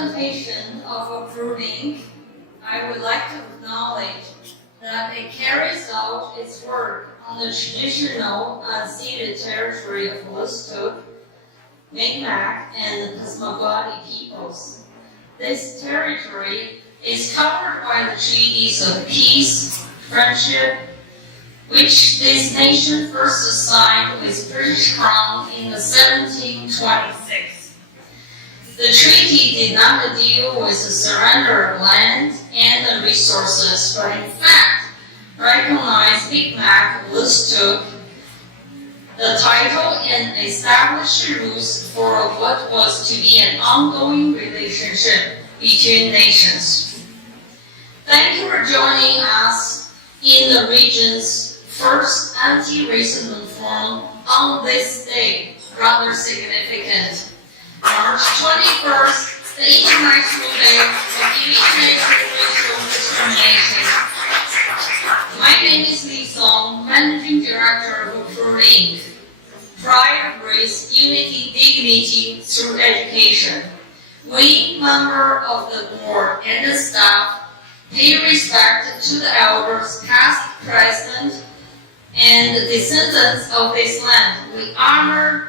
presentation of PRUDE, I would like to acknowledge that it carries out its work on the traditional unceded territory of Woodstock, Mi'kmaq, and Passamaquoddy peoples. This territory is covered by the treaties of peace, friendship, which this nation first signed with British Crown in 1726. The treaty did not deal with the surrender of land and resources, but in fact recognized Mi'kmaq Woodstock, the title, and established rules for what was to be an ongoing relationship between nations. Thank you for joining us in the region's first anti-racism forum on this day, rather significant. March 21st, the International Day of Eliminating Racial Discrimination. My name is Li Song, Managing Director of PRUDE, Pride, Race, Unity, Dignity through Education. We, members of the board and the staff, pay respect to the elders, past, present, and the descendants of this land. We honor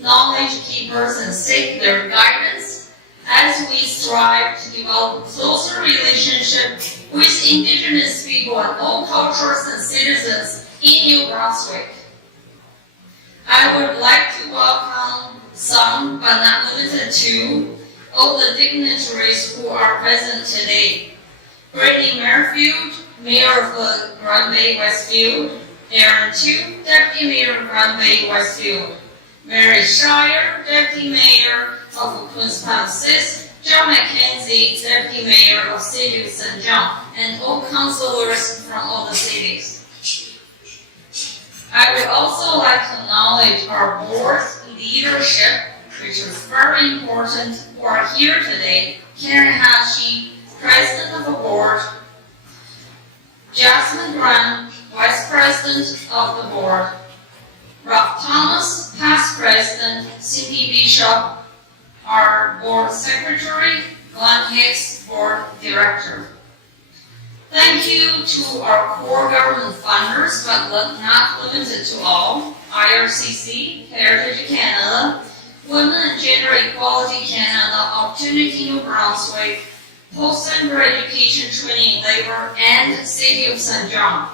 knowledge keepers and seek their guidance as we strive to develop closer relationships with indigenous people and all cultures and citizens in New Brunswick. I would like to welcome some, but not limited to, all the dignitaries who are present today. Brittany Merfield, Mayor of Grand Bay Westfield, Aaron Tu, Deputy Mayor of Grand Bay Westfield, Mary Shire, Deputy Mayor of Queen's Park Sis, John McKenzie, Deputy Mayor of City of St. John, and all councillors from all the cities. I would also like to acknowledge our board's leadership, which is very important, who are here today. Karen Hashi, President of the Board, Jasmine Graham, Vice President of the Board, Rob Thomas, Past President, Cindy Bishop, our Board Secretary, Glenn Hicks, Board Director. Thank you to our core government funders, but not limited to all, IRCC, Heritage Canada, Women and Gender Equality Canada, Opportunity New Brunswick, Post-Secondary Education Training and Labor, and City of St. John.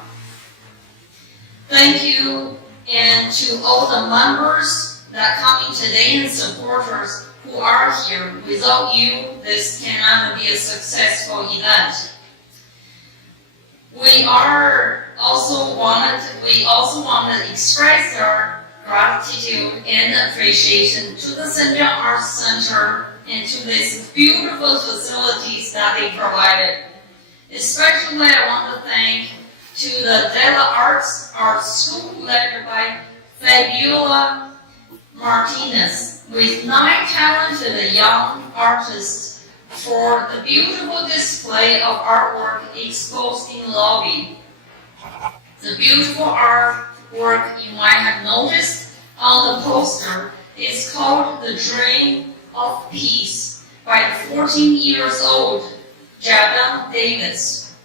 Thank you, and to all the members that come in today and supporters who are here. Without you, this cannot be a successful event. We also want to express our gratitude and appreciation to the St. John Arts Center and to these beautiful facilities that they provided. Especially I want to thank to the Della Arts Art School led by Fabiola Martinez with 9 talented young artists for the beautiful display of artwork exposed in the lobby. The beautiful artwork you might have noticed on the poster is called The Dream of Peace by the 14-year-old Jada Davis.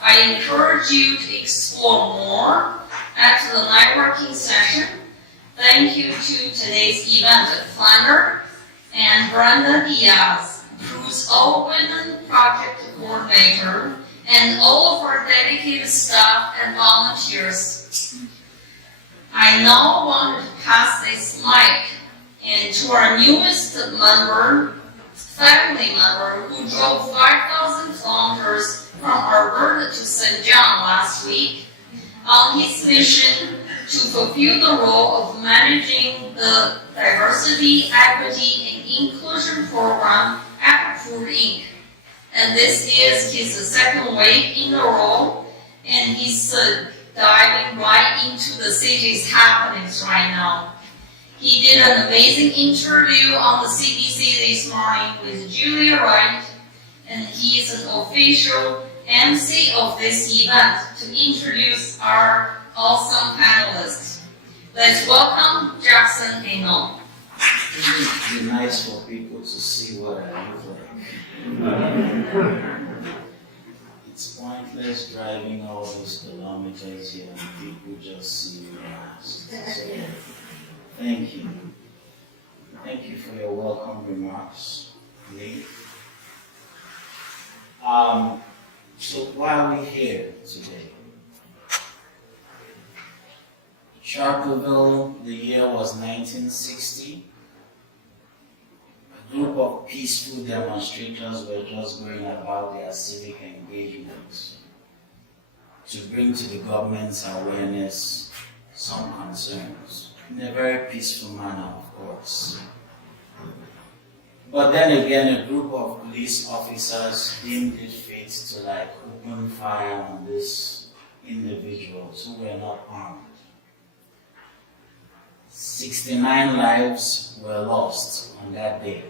I encourage you to explore more at the networking session. Thank you to today's event planner and Brenda Diaz, PRUDE's All-Women Project Coordinator, and all of our dedicated staff and volunteers. I now want to pass this mic and to our newest family member, who drove 5,000 kilometers from Alberta to St. John last week on his mission to fulfill the role of managing the Diversity, Equity, and Inclusion Program at PRUDE Inc. And this is his second week in the role, and he's diving right into the city's happenings right now. He did an amazing interview on the CBC this morning with Julia Wright, and he is an official MC of this event to introduce our awesome panelists. Let's welcome Jackson Eno. Shouldn't be nice for people to see what I look like. It's pointless driving all those kilometers here and people just see you last. So, thank you. Thank you for your welcome remarks, Lee. So why are we here today? Sharperville, the year was 1960. A group of peaceful demonstrators were just going about their civic engagement to bring to the government's awareness some concerns, in a very peaceful manner, of course. But then again, a group of police officers deemed it fit to open fire on these individuals who were not armed. 69 lives were lost on that day.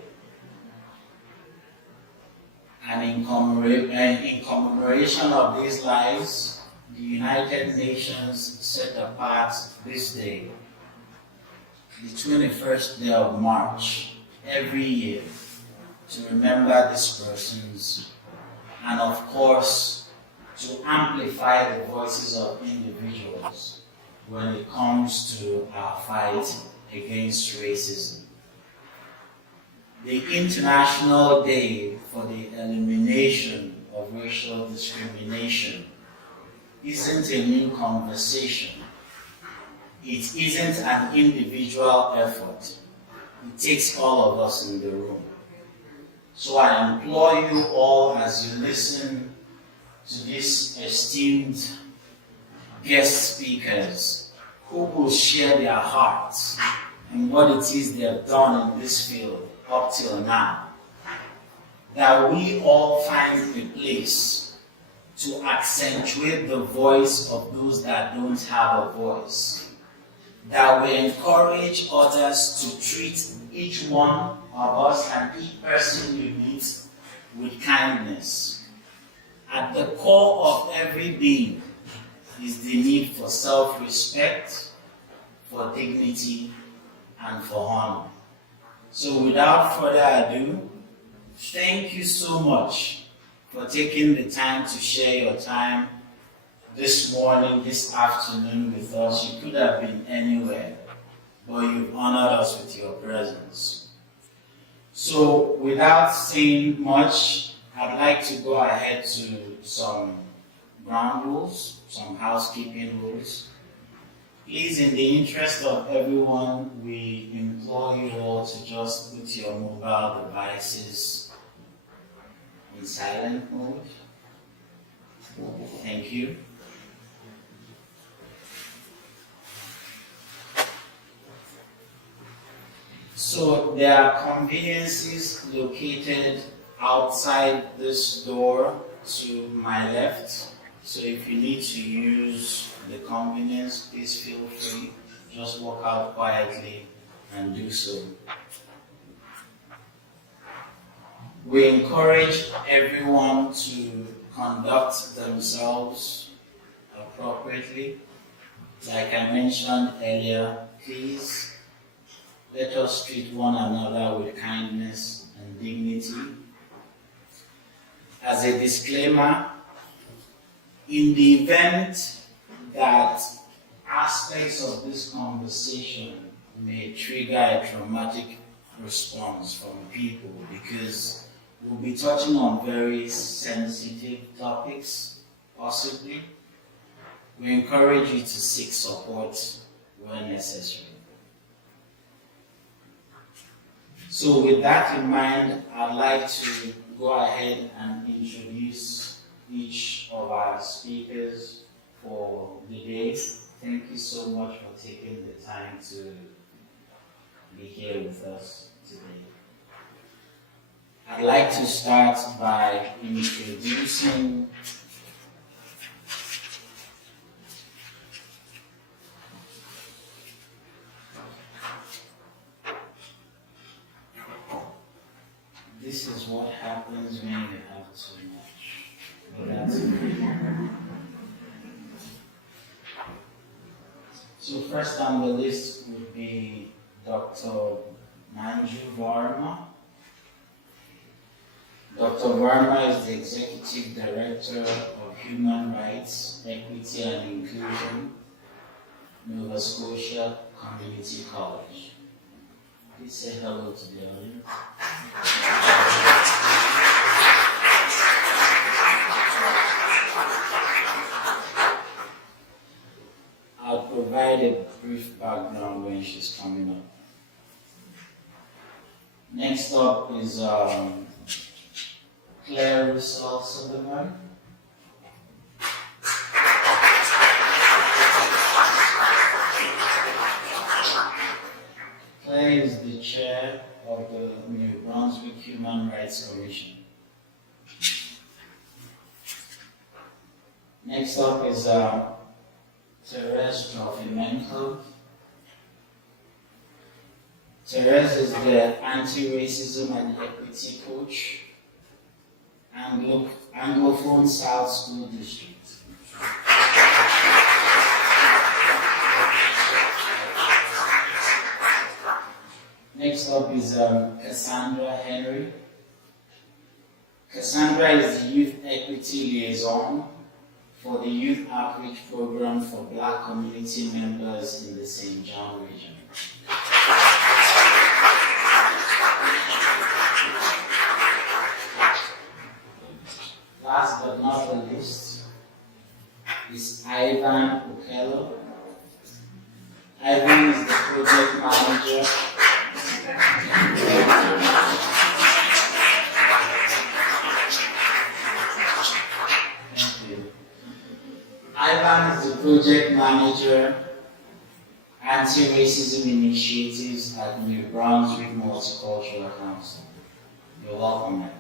And in commemoration of these lives, the United Nations set apart this day, the 21st day of March, every year, to remember these persons and, of course, to amplify the voices of individuals when it comes to our fight against racism. The International Day for the Elimination of Racial Discrimination isn't a new conversation. It isn't an individual effort. It takes all of us in the room. So I implore you all, as you listen to these esteemed guest speakers who will share their hearts and what it is they have done in this field up till now, that we all find a place to accentuate the voice of those that don't have a voice, that we encourage others to treat each one of us and each person you meet with kindness. At the core of every being is the need for self-respect, for dignity, and for honor. So without further ado, thank you so much for taking the time to share your time this morning, this afternoon with us. You could have been anywhere, but you've honored us with your presence. So without saying much, I'd like to go ahead to some ground rules, some housekeeping rules. Please, in the interest of everyone, we implore you all to just put your mobile devices in silent mode. Thank you. So there are conveniences located outside this door to my left. So if you need to use the convenience, please feel free. Just walk out quietly and do so. We encourage everyone to conduct themselves appropriately. Like I mentioned earlier, please let us treat one another with kindness and dignity. As a disclaimer, in the event that aspects of this conversation may trigger a traumatic response from people, because we'll be touching on very sensitive topics, possibly, we encourage you to seek support when necessary. So with that in mind, I'd like to go ahead and introduce each of our speakers for the day. Thank you so much for taking the time to be here with us today. I'd like to start by introducing this is what happens when you have too much. But that's okay. So first on the list would be Dr. Manju Varma. Dr. Varma is the Executive Director of Human Rights, Equity and Inclusion, Nova Scotia Community College. Please say hello to the audience. I'll provide a brief background when she's coming up. Next up is Claire Russell Sullivan. Claire is the chair of the New Brunswick Human Rights Commission. Next up is Therese Trofimenko. Therese is the Anti-Racism and Equity Coach, Anglophone South School District. Next up is Cassandra Henry. Cassandra is the Youth Equity Liaison for the Youth Outreach Program for Black community members in the St. John region. Last but not the least is Ivan Okello. Ivan is the project manager. Ivan is the project manager, Anti-Racism Initiatives at New Brunswick Multicultural Council. You're welcome, man.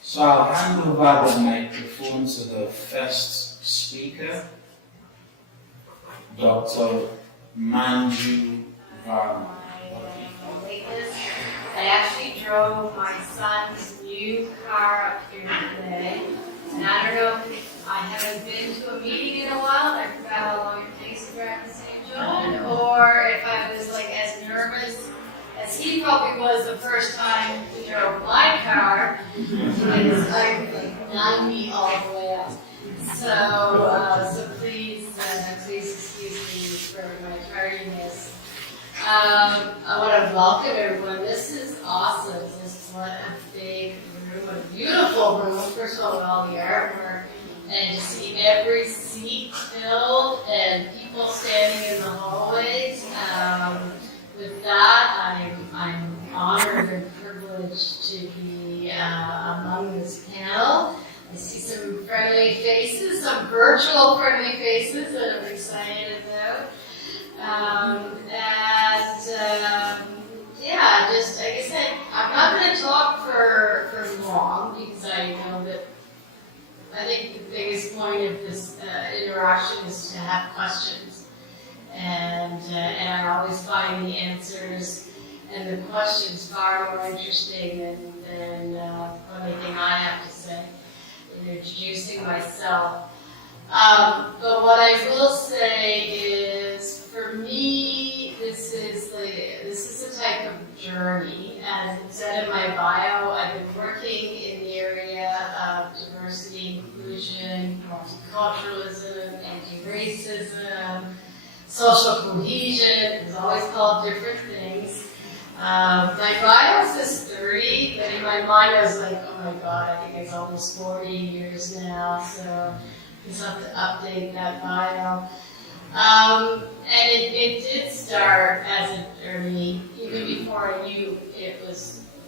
So I'll hand over the microphone to the first speaker, Dr. Manju Varma. I actually drove my son's new car up here today, and I don't know if I haven't been to a meeting in a while, I forgot how long it takes to drive to St. John, or if I was like as nervous as he probably was the first time he drove my car, because I like 90 all the way up. So please excuse me for my tardiness. I want to welcome everyone. This is awesome. What a big room, what a beautiful room. First of all, with all the artwork, and to see every seat filled and people standing in the hallways. With that, I'm honored and privileged to be among this panel. I see some friendly faces, some virtual friendly faces that I'm excited about. Just like I said, I'm not going to talk for long because I know that I think the biggest point of this interaction is to have questions, and I always find the answers and the questions far more interesting than anything I have to say in introducing myself. But what I will say is, for me, this is a type of journey. As it said in my bio, I've been working in the area of diversity, inclusion, multiculturalism, anti-racism, social cohesion. It's always called different things. My bio says 30, but in my mind I was like, oh my god, I think it's almost 40 years now, so I just have to update that bio. And it did start as a journey, even before I knew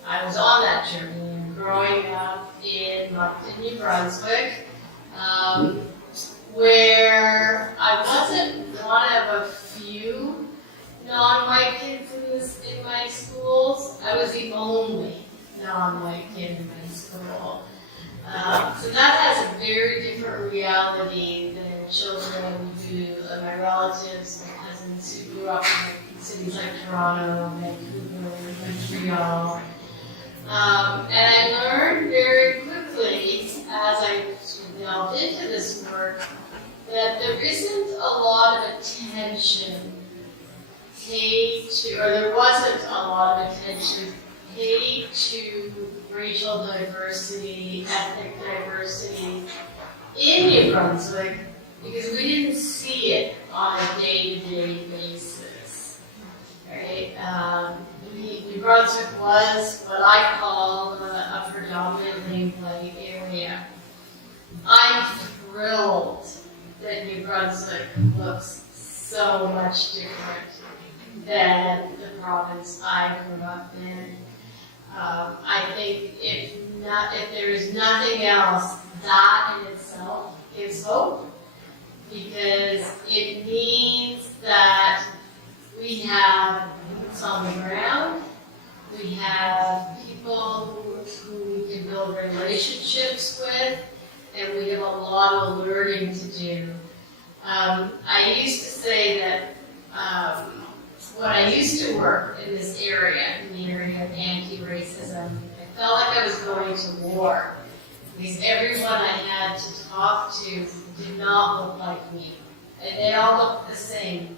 I was on that journey, growing up in Moncton, New Brunswick, where I wasn't one of a few non-white kids in my schools. I was the only non-white kid in my school. So that has a very different reality than children who, my relatives, my cousins who grew up in cities like Toronto, Vancouver, Montreal. And I learned very quickly, as I delved into this work, that there isn't a lot of attention paid to, or there wasn't a lot of attention paid to racial diversity, ethnic diversity in New Brunswick, because we didn't see it on a day-to-day basis, right? New Brunswick was what I call a predominantly white area. I'm thrilled that New Brunswick looks so much different than the province I grew up in. I think if there is nothing else, that in itself gives hope, because it means that we have boots on the ground, we have people who we can build relationships with, and we have a lot of learning to do. I used to say that when I used to work in this area, in the area of anti-racism, I felt like I was going to war, because everyone I had to talk to did not look like me, and they all looked the same.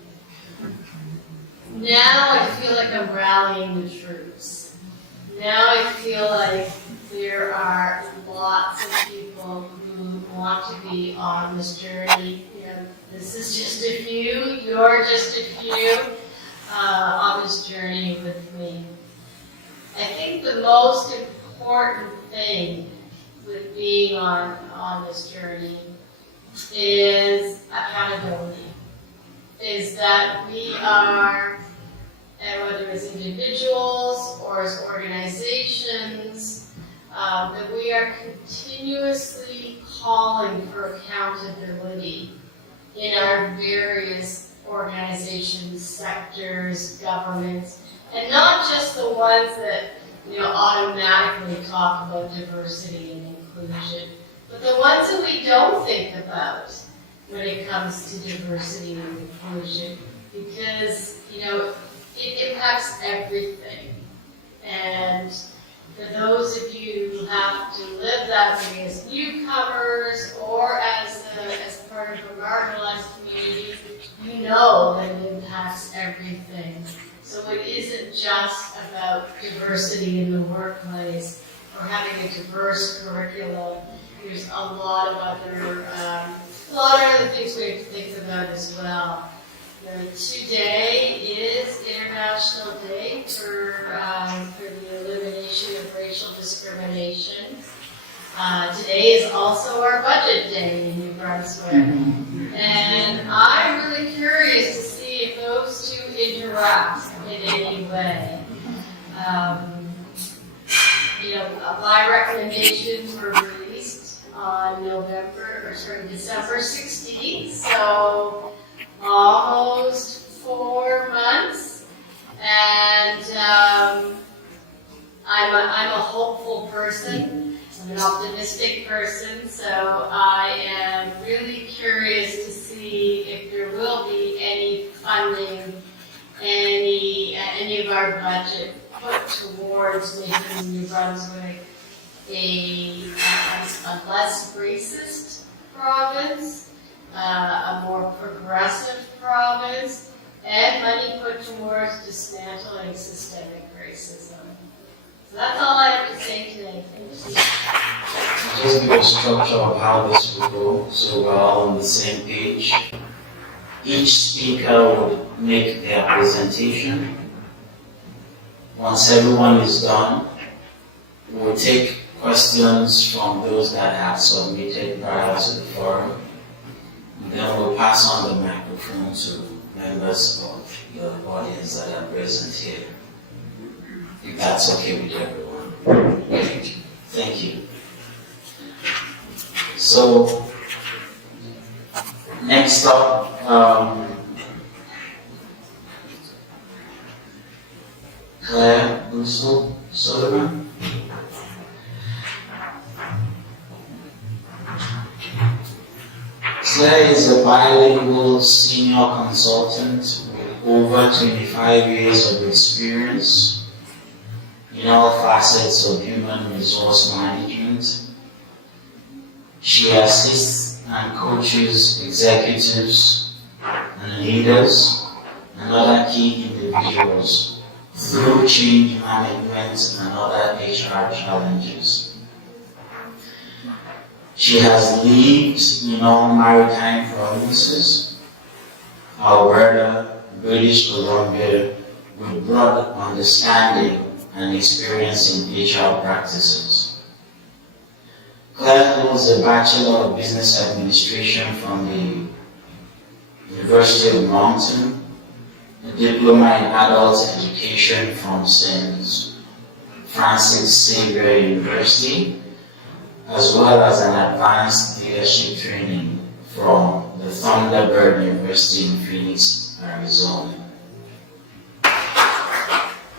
Now I feel like I'm rallying the troops. Now I feel like there are lots of people who want to be on this journey. You know, this is just a few, you're just a few on this journey with me. I think the most important thing with being on this journey is accountability. Is that we are, and whether it's individuals or as organizations, that we are continuously calling for accountability in our various organizations, sectors, governments, and not just the ones that automatically talk about diversity and inclusion, but the ones that we don't think about when it comes to diversity and inclusion, because it impacts everything. And for those of you who have to live that way as newcomers or as part of a marginalized community, you know that it impacts everything. So it isn't just about diversity in the workplace or having a diverse curriculum. There's a lot of other things we have to think about as well. Today is International Day for the elimination of racial discrimination. Today is also our budget day in New Brunswick. And I'm really curious to see if those two interact in any way. My recommendations were released on December 16th, so almost 4 months. And I'm a hopeful person. I'm an optimistic person, so I am really curious to see if there will be any funding, any of our budget put towards making New Brunswick a less racist province, a more progressive province, and money put towards dismantling systemic racism. So that's all I have to say today. Thank you. Just give a structure of how this will go, so we're all on the same page. Each speaker would make their presentation. Once everyone is done, we'll take questions from those that have submitted prior to the forum. And then we'll pass on the microphone to members of the audience that are present here. If that's okay with everyone. Thank you. So, next up, Claire Sullivan. Claire is a bilingual senior consultant with over 25 years of experience in all facets of human resource management. She assists and coaches executives and leaders and other key individuals through change management and other HR challenges. She has lived in all maritime provinces, Alberta, British Columbia, with broad understanding and experience in HR practices. Claire holds a Bachelor of Business Administration from the University of Moncton, a diploma in adult education from St. Francis Xavier University, as well as an advanced leadership training from the Thunderbird University in Phoenix, Arizona.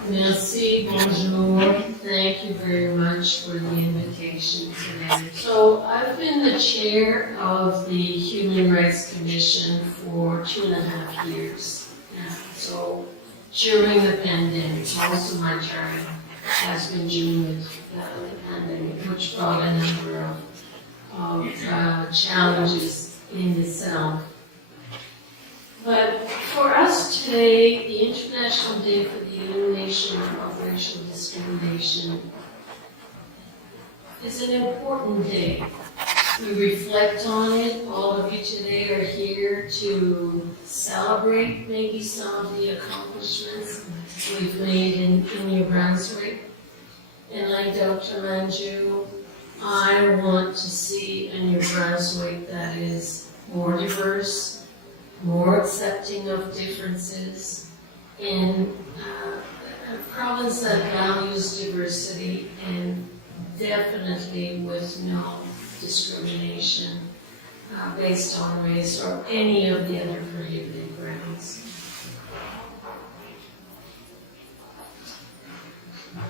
Merci, bonjour. Thank you very much for the invitation today. So I've been the chair of the Human Rights Commission for 2.5 years now. So during the pandemic, most of my term has been during the pandemic, which brought a number of challenges in itself. But for us today, the International Day for the Elimination of Racial Discrimination is an important day. We reflect on it. All of you today are here to celebrate maybe some of the accomplishments we've made in New Brunswick. And like Dr. Manju, I want to see a New Brunswick that is more diverse, more accepting of differences, in a province that values diversity and definitely with no discrimination based on race or any of the other prohibited grounds.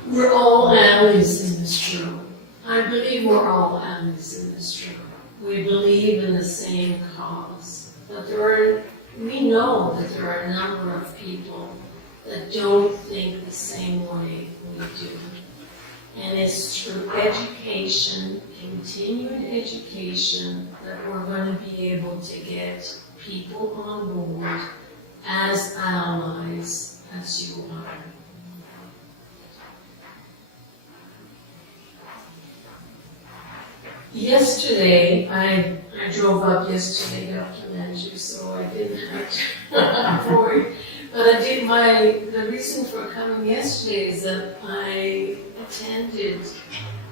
We're all allies in this struggle. I believe we're all allies in this struggle. We believe in the same cause. But we know that there are a number of people that don't think the same way we do. And it's through education, continuing education, that we're going to be able to get people on board as allies as you are. Yesterday, I drove up yesterday, Dr. Manju, so I didn't have to avoid. But the reason for coming yesterday is that I attended,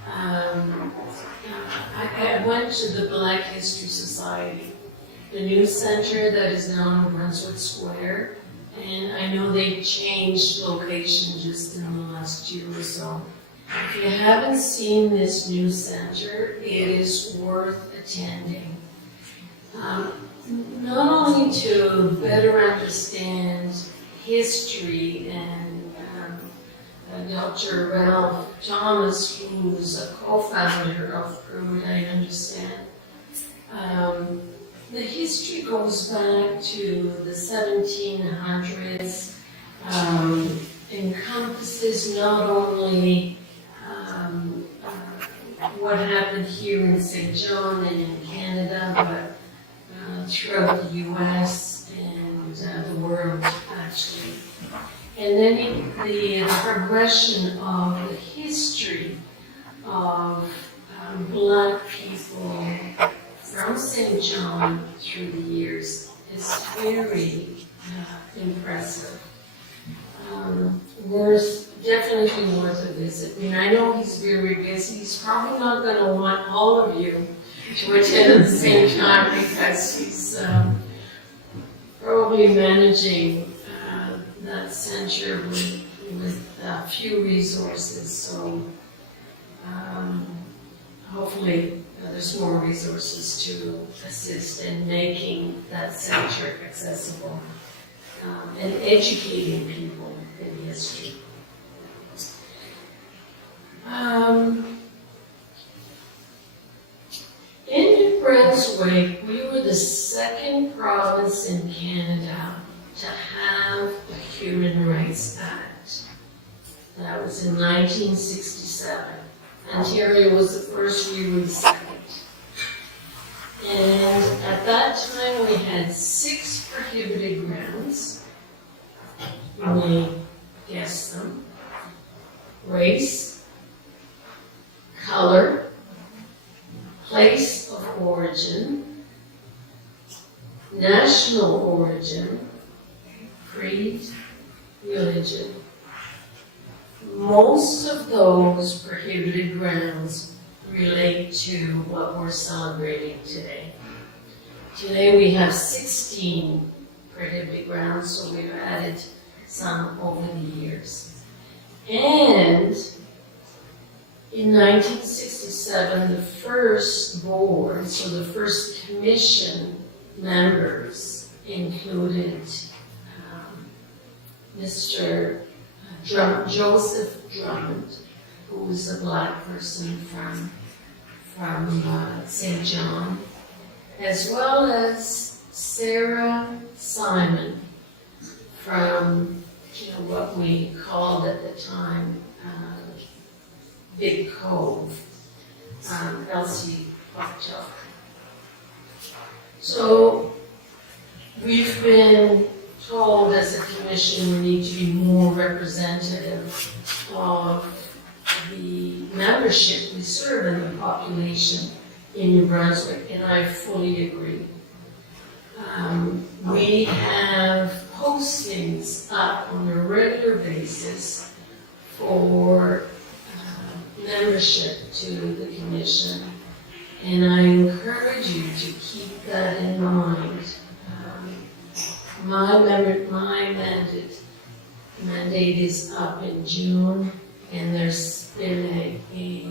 I went to the Black History Society, the new center that is now in Brunswick Square, and I know they changed location just in the last year or so. If you haven't seen this new center, it is worth attending. Not only to better understand history and Dr. Ralph Thomas, who's a co-founder of PRUDE, I understand. The history goes back to the 1700s, encompasses not only what happened here in St. John and in Canada, but throughout the U.S. and the world, actually. And then the progression of the history of Black people from St. John through the years is very impressive. Definitely worth a visit. I mean, I know he's very busy. He's probably not going to want all of you to attend at the same time because he's probably managing that center with few resources. So hopefully there's more resources to assist in making that center accessible and educating people in history. In New Brunswick, we were the second province in Canada to have a Human Rights Act. That was in 1967. Ontario was the first, we were the second. And at that time, we had 6 prohibited grounds. You may guess them. Race, color, place of origin, national origin, creed, religion. Most of those prohibited grounds relate to what we're celebrating today. Today we have 16 prohibited grounds, so we've added some over the years. And in 1967, the first board, so the first commission members included Mr. Joseph Drummond, who was a black person from St. John, as well as Sarah Simon from what we called at the time Big Cove, Elsie Buckchuck. So we've been told as a commission we need to be more representative of the membership we serve in the population in New Brunswick, and I fully agree. We have postings up on a regular basis for membership to the commission, and I encourage you to keep that in mind. My mandate is up in June, and there's been a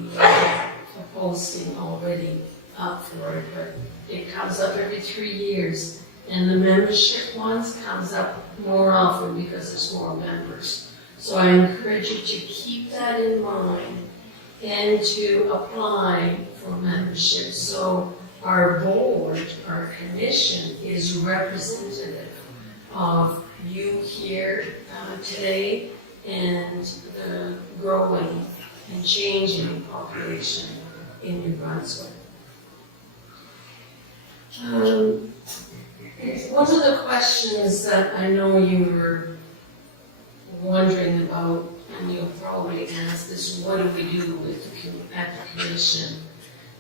posting already up for it, but it comes up every 3 years, and the membership ones comes up more often because there's more members. So I encourage you to keep that in mind and to apply for membership. So our board, our commission is representative of you here today and the growing and changing population in New Brunswick. One of the questions that I know you were wondering about, and you'll probably ask this, what do we do with at the commission?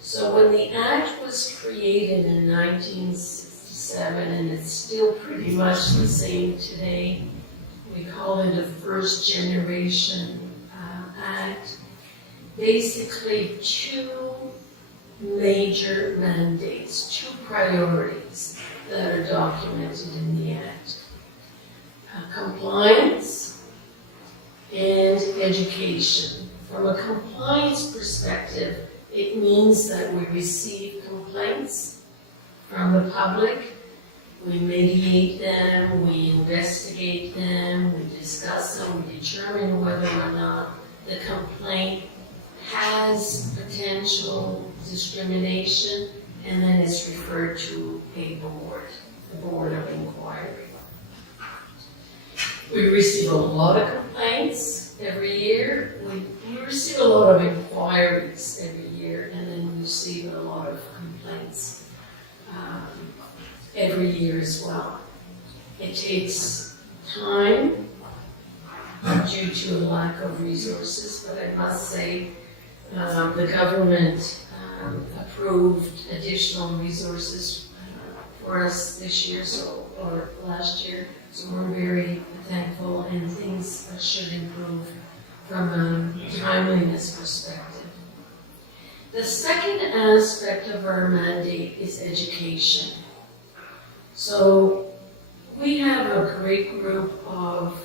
So when the Act was created in 1967, and it's still pretty much the same today, we call it a first generation Act. Basically 2 major mandates, 2 priorities that are documented in the Act. Compliance and education. From a compliance perspective, it means that we receive complaints from the public, we mediate them, we investigate them, we discuss them, we determine whether or not the complaint has potential discrimination, and then it's referred to a board, the Board of Inquiry. We receive a lot of complaints every year. We receive a lot of inquiries every year, and then we receive a lot of complaints every year as well. It takes time due to a lack of resources, but I must say the government approved additional resources for us this year, or last year, so we're very thankful, and things should improve from a timeliness perspective. The second aspect of our mandate is education. So we have a great group of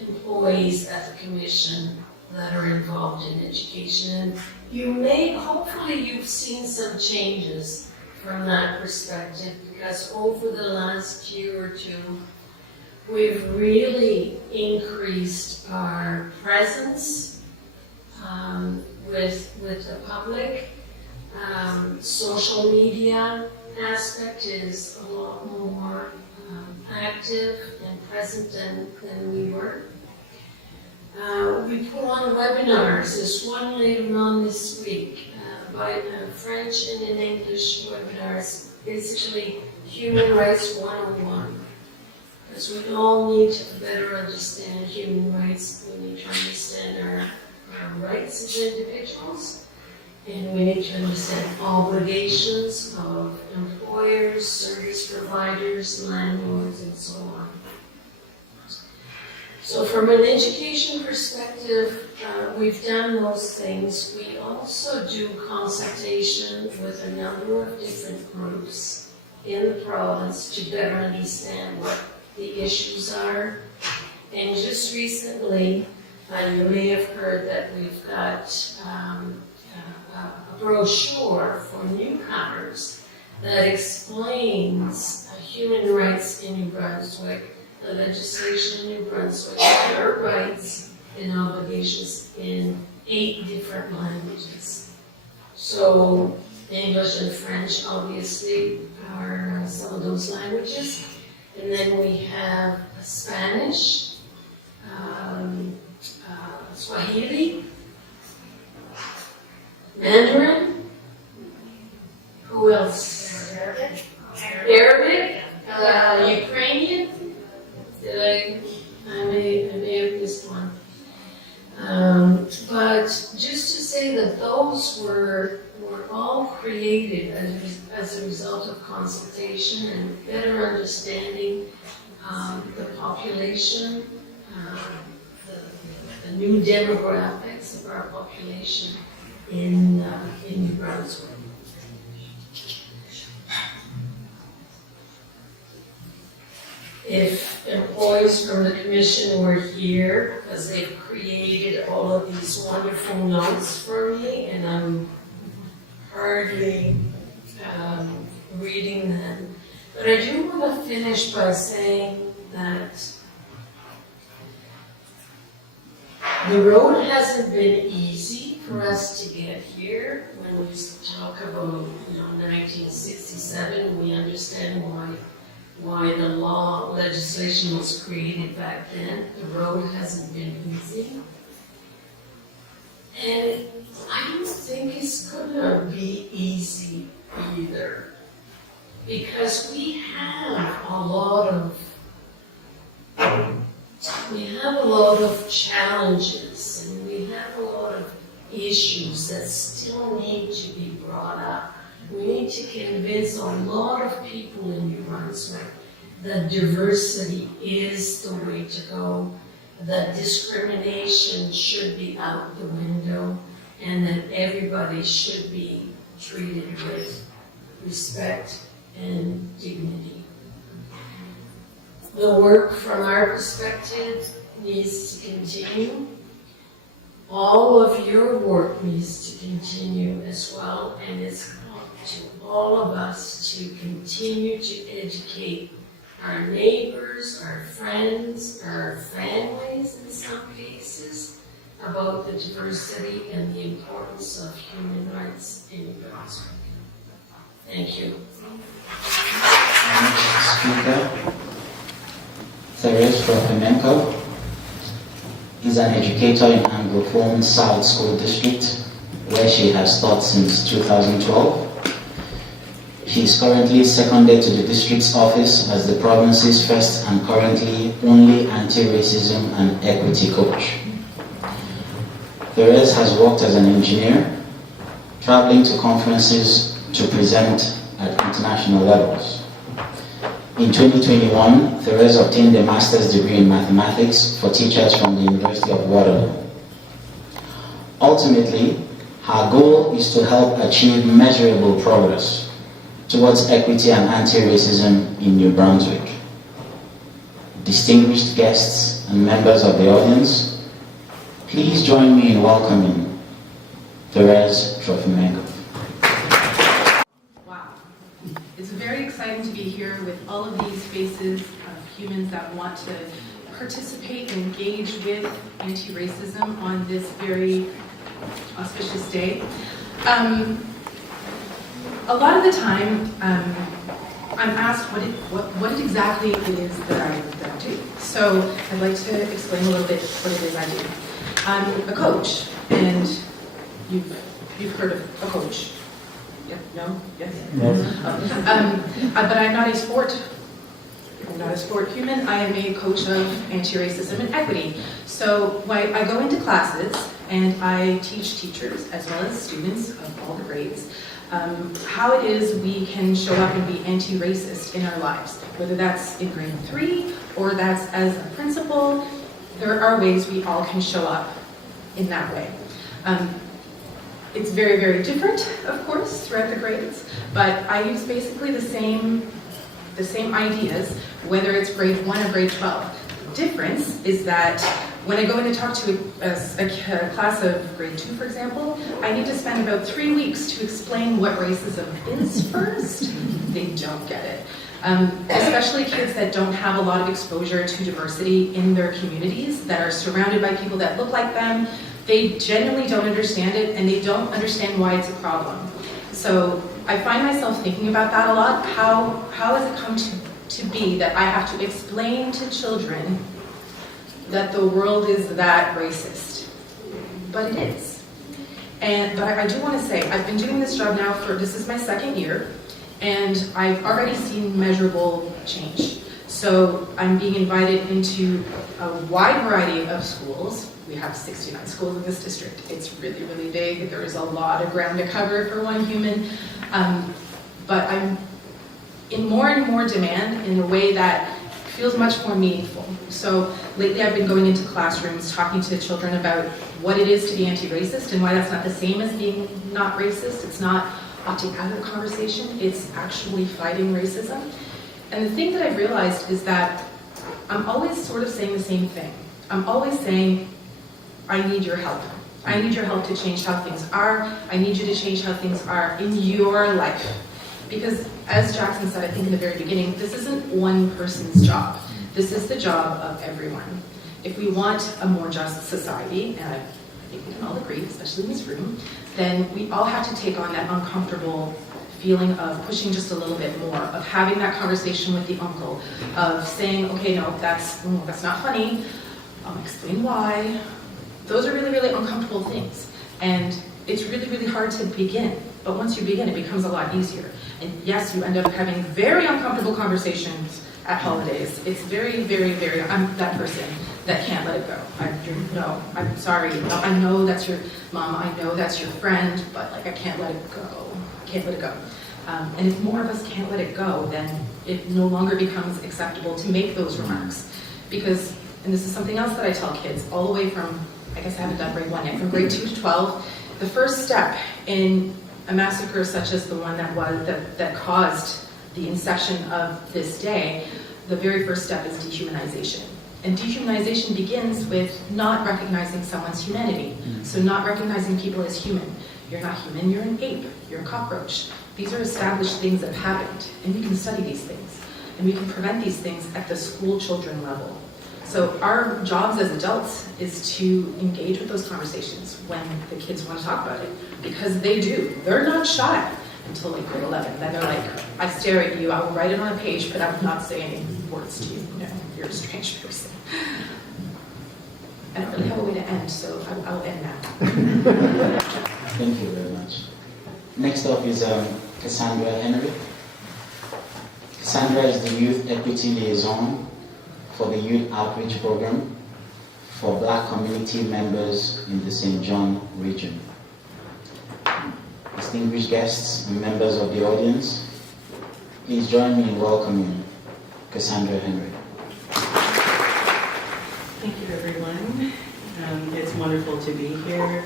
employees at the Commission that are involved in education, and hopefully you've seen some changes from that perspective, because over the last year or 2, we've really increased our presence with the public. Social media aspect is a lot more active and present than we were. We put on webinars. There's one later on this week provide French and in English webinars, basically Human Rights 101. Because we all need to better understand human rights. We need to understand our rights as individuals, and we need to understand obligations of employers, service providers, landlords, and so on. So from an education perspective, we've done those things. We also do consultation with a number of different groups in the province to better understand what the issues are. And just recently, you may have heard that we've got a brochure for newcomers that explains human rights in New Brunswick, the legislation in New Brunswick, our rights and obligations in 8 different languages. So English and French obviously are some of those languages. And then we have Spanish, Swahili, Mandarin, who else? Arabic, Ukrainian. I may have missed one. But just to say that those were all created as a result of consultation and better understanding the population, the new demographics of our population in New Brunswick. If employees from the Commission were here, because they've created all of these wonderful notes for me, and I'm hardly reading them. But I do want to finish by saying that the road hasn't been easy for us to get here. When we talk about 1967, we understand why the legislation was created back then. The road hasn't been easy. And I don't think it's gonna be easy either. Because we have a lot of challenges, and we have a lot of issues that still need to be brought up. We need to convince a lot of people in New Brunswick that diversity is the way to go, that discrimination should be out the window, and that everybody should be treated with respect and dignity. The work from our perspective needs to continue. All of your work needs to continue as well, and it's up to all of us to continue to educate our neighbors, our friends, our families in some cases, about the diversity and the importance of human rights in New Brunswick. Thank you. Next speaker, Therese Trofimenko, is an educator in Anglophone South School District, where she has taught since 2012. She is currently seconded to the district's office as the province's first and currently only anti-racism and equity coach. Therese has worked as an engineer, traveling to conferences to present at international levels. In 2021, Therese obtained a master's degree in mathematics for teachers from the University of Waterloo. Ultimately, her goal is to help achieve measurable progress towards equity and anti-racism in New Brunswick. Distinguished guests and members of the audience, please join me in welcoming Therese Trofimenko. Wow. It's very exciting to be here with all of these faces of humans that want to participate and engage with anti-racism on this very auspicious day. A lot of the time, I'm asked what exactly it is that I do. So I'd like to explain a little bit what it is I do. I'm a coach, and you've you've heard of a coach. Yep, no, yes? But I'm not a sport. I'm not a sport human. I am a coach of anti-racism and equity. So I go into classes and I teach teachers as well as students of all the grades how it is we can show up and be anti-racist in our lives, whether that's in grade 3 or that's as a principal. There are ways we all can show up in that way. It's very, very different, of course, throughout the grades, but I use basically the same ideas, whether it's grade 1 or grade 12. The difference is that when I go in to talk to a class of grade 2, for example, I need to spend about 3 weeks to explain what racism is first. They don't get it. Especially kids that don't have a lot of exposure to diversity in their communities, that are surrounded by people that look like them. They genuinely don't understand it, and they don't understand why it's a problem. So I find myself thinking about that a lot. How has it come to be that I have to explain to children that the world is that racist? But it is. But I do want to say, I've been doing this job now this is my 2nd year, and I've already seen measurable change. So I'm being invited into a wide variety of schools. We have 69 schools in this district. It's really, really big. There is a lot of ground to cover for one human. But I'm in more and more demand in a way that feels much more meaningful. So lately I've been going into classrooms talking to children about what it is to be anti-racist and why that's not the same as being not racist. It's not opting out of the conversation, it's actually fighting racism. And the thing that I've realized is that I'm always sort of saying the same thing. I'm always saying, I need your help. I need your help to change how things are. I need you to change how things are in your life. Because as Jackson said, I think in the very beginning, this isn't one person's job. This is the job of everyone. If we want a more just society, and I think we can all agree, especially in this room, then we all have to take on that uncomfortable feeling of pushing just a little bit more, of having that conversation with the uncle, of saying, okay, no, that's not funny. I'll explain why. Those are really, really uncomfortable things. And it's really, really hard to begin. But once you begin, it becomes a lot easier. And yes, you end up having very uncomfortable conversations at holidays. It's very, very, very, I'm that person that can't let it go. I'm sorry. No, I know that's your mom. I know that's your friend, but like, I can't let it go. I can't let it go. And if more of us can't let it go, then it no longer becomes acceptable to make those remarks. Because, and this is something else that I tell kids all the way from, I guess I haven't done grade 1 yet, from grade 2 to 12, the first step in a massacre such as the one that caused the inception of this day, the very first step is dehumanization. And dehumanization begins with not recognizing someone's humanity. So not recognizing people as human. You're not human, you're an ape, you're a cockroach. These are established things that have happened, and we can study these things. And we can prevent these things at the school children level. So our jobs as adults is to engage with those conversations when the kids want to talk about it, because they do. They're not shy until like grade 11. Then they're like, I stare at you, I will write it on a page, but I will not say any words to you. No, you're a strange person. I don't really have a way to end, so I'll end now. Thank you very much. Next up is Cassandra Henry. Cassandra is the Youth Equity Liaison for the Youth Outreach Program for Black community members in the St. John region. Distinguished guests and members of the audience, please join me in welcoming Cassandra Henry. Thank you, everyone. It's wonderful to be here,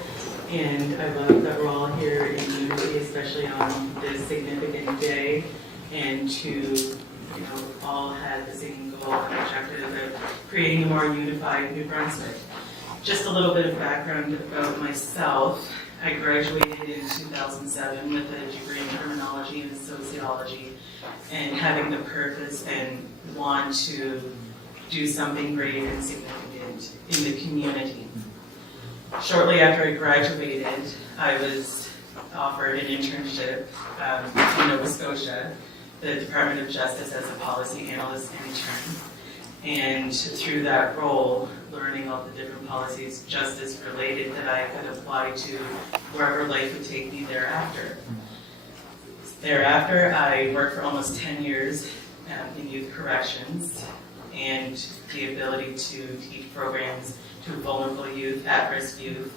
and I love that we're all here in unity, especially on this significant day, and to all have the same goal and objective of creating a more unified New Brunswick. Just a little bit of background about myself. I graduated in 2007 with a degree in criminology and sociology, and having the purpose and want to do something great and significant in the community. Shortly after I graduated, I was offered an internship in Nova Scotia, the Department of Justice, as a policy analyst intern. And through that role, learning all the different policies, justice related, that I could apply to wherever life would take me thereafter. Thereafter, I worked for almost 10 years in youth corrections, and the ability to teach programs to vulnerable youth, at-risk youth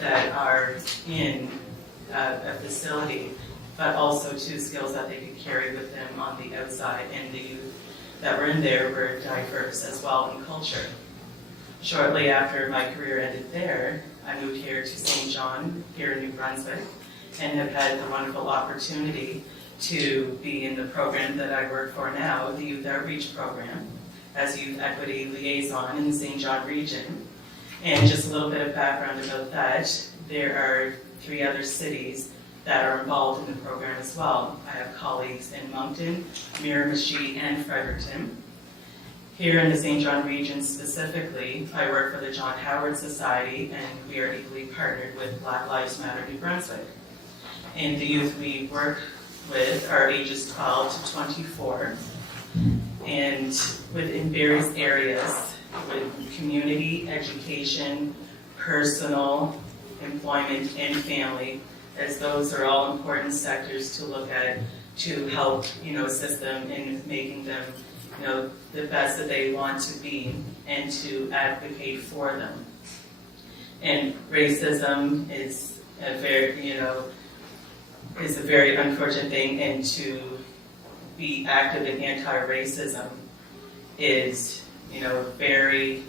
that are in a facility, but also to skills that they could carry with them on the outside. And the youth that were in there were diverse as well in culture. Shortly after my career ended there, I moved here to St. John, here in New Brunswick, and have had the wonderful opportunity to be in the program that I work for now, the Youth Outreach Program, as Youth Equity Liaison in the St. John region. And just a little bit of background about that, there are 3 other cities that are involved in the program as well. I have colleagues in Moncton, Miramichi, and Fredericton. Here in the St. John region specifically, I work for the John Howard Society, and we are equally partnered with Black Lives Matter New Brunswick. And the youth we work with are ages 12 to 24, and within various areas, with community, education, personal, employment, and family, as those are all important sectors to look at to help, assist them in making them, the best that they want to be, and to advocate for them. And racism is a very unfortunate thing, and to be active in anti-racism is, very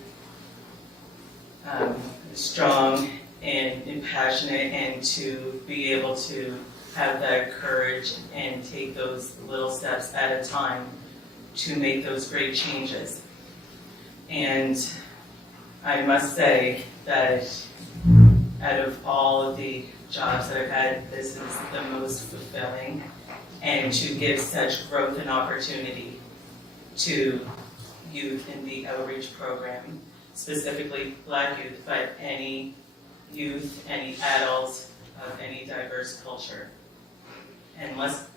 strong and passionate, and to be able to have that courage and take those little steps at a time to make those great changes. And I must say that out of all of the jobs that I've had, this is the most fulfilling, and to give such growth and opportunity to youth in the outreach program, specifically Black youth, but any youth, any adults of any diverse culture. And let's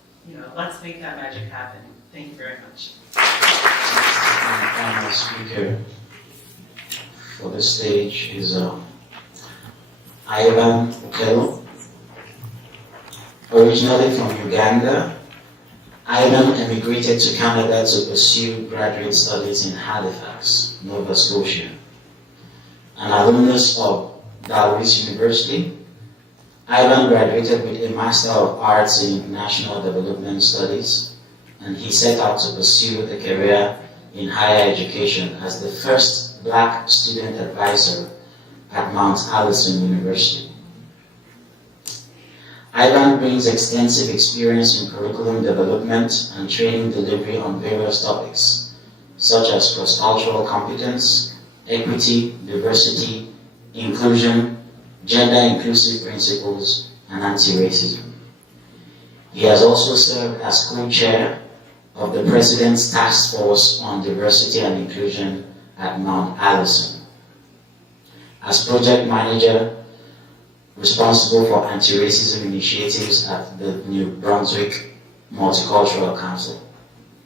make that magic happen. Thank you very much. The final speaker for the stage is Ivan Okello. Originally from Uganda, Ivan emigrated to Canada to pursue graduate studies in Halifax, Nova Scotia. An alumnus of Dalhousie University, Ivan graduated with a Master of Arts in International Development Studies, and he set out to pursue a career in higher education as the first Black student advisor at Mount Allison University. Ivan brings extensive experience in curriculum development and training delivery on various topics, such as cross-cultural competence, equity, diversity, inclusion, gender-inclusive principles, and anti-racism. He has also served as co-chair of the President's Task Force on Diversity and Inclusion at Mount Allison, as project manager responsible for anti-racism initiatives at the New Brunswick Multicultural Council.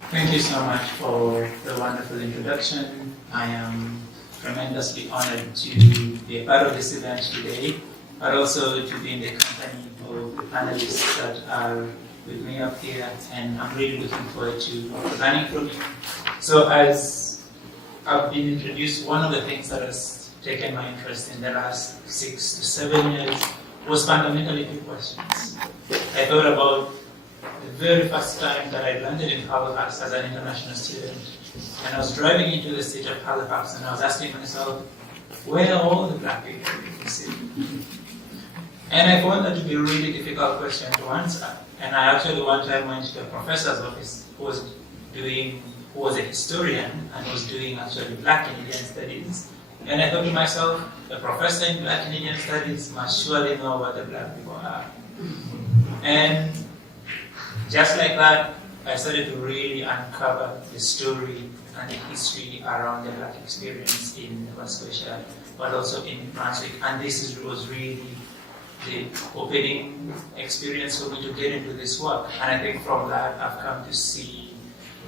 Thank you so much for the wonderful introduction. I am tremendously honored to be a part of this event today, but also to be in the company of the panelists that are with me up here, and I'm really looking forward to learning from you. So as I've been introduced, one of the things that has taken my interest in the last 6 to 7 years was fundamentally 2 questions. I thought about the very first time that I landed in Halifax as an international student, and I was driving into the city of Halifax, and I was asking myself, where are all the Black people in the city? And I found that to be a really difficult question to answer. And I actually one time went to a professor's office who was a historian and was doing actually Black Canadian studies. And I thought to myself, a professor in Black Canadian studies must surely know what the Black people are. And just like that, I started to really uncover the story and the history around the Black experience in Nova Scotia, but also in New Brunswick. And this was really the opening experience for me to get into this work. And I think from that, I've come to see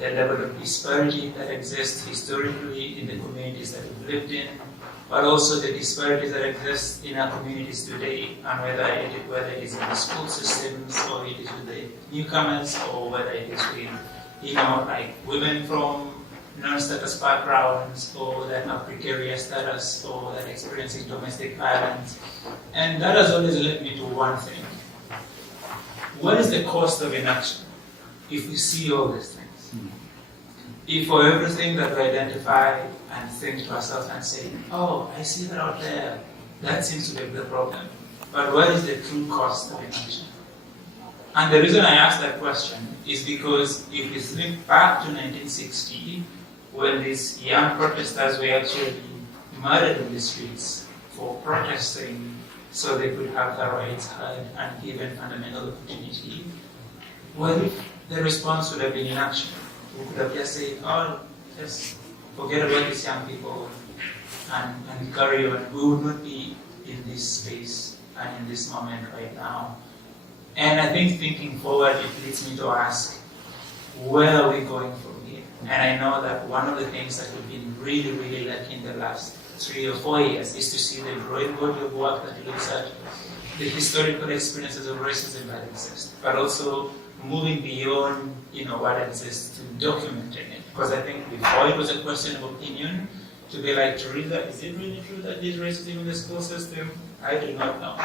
the level of disparity that exists historically in the communities that we've lived in, but also the disparities that exist in our communities today, and whether it is in the school systems, or it is with the newcomers, or whether it is with, like women from non-status backgrounds, or that have precarious status, or that experiencing domestic violence. And that has always led me to one thing. What is the cost of inaction if we see all these things? If for everything that we identify and think to ourselves and say, oh, I see that out there, that seems to be the problem. But what is the true cost of inaction? And the reason I ask that question is because if we think back to 1960, when these young protesters were actually murdered in the streets for protesting so they could have their rights heard and given fundamental opportunity, what if the response would have been inaction? We could have just said, oh, just forget about these young people and carry on. We would not be in this space and in this moment right now. And I think thinking forward, it leads me to ask, where are we going from here? And I know that one of the things that we've been really, really lacking in the last 3 or 4 years is to see the growing body of work that looks at the historical experiences of racism that exist, but also moving beyond, what exists to documenting it. Because I think before it was a question of opinion, to be like, Teresa, is it really true that there's racism in the school system? I do not know.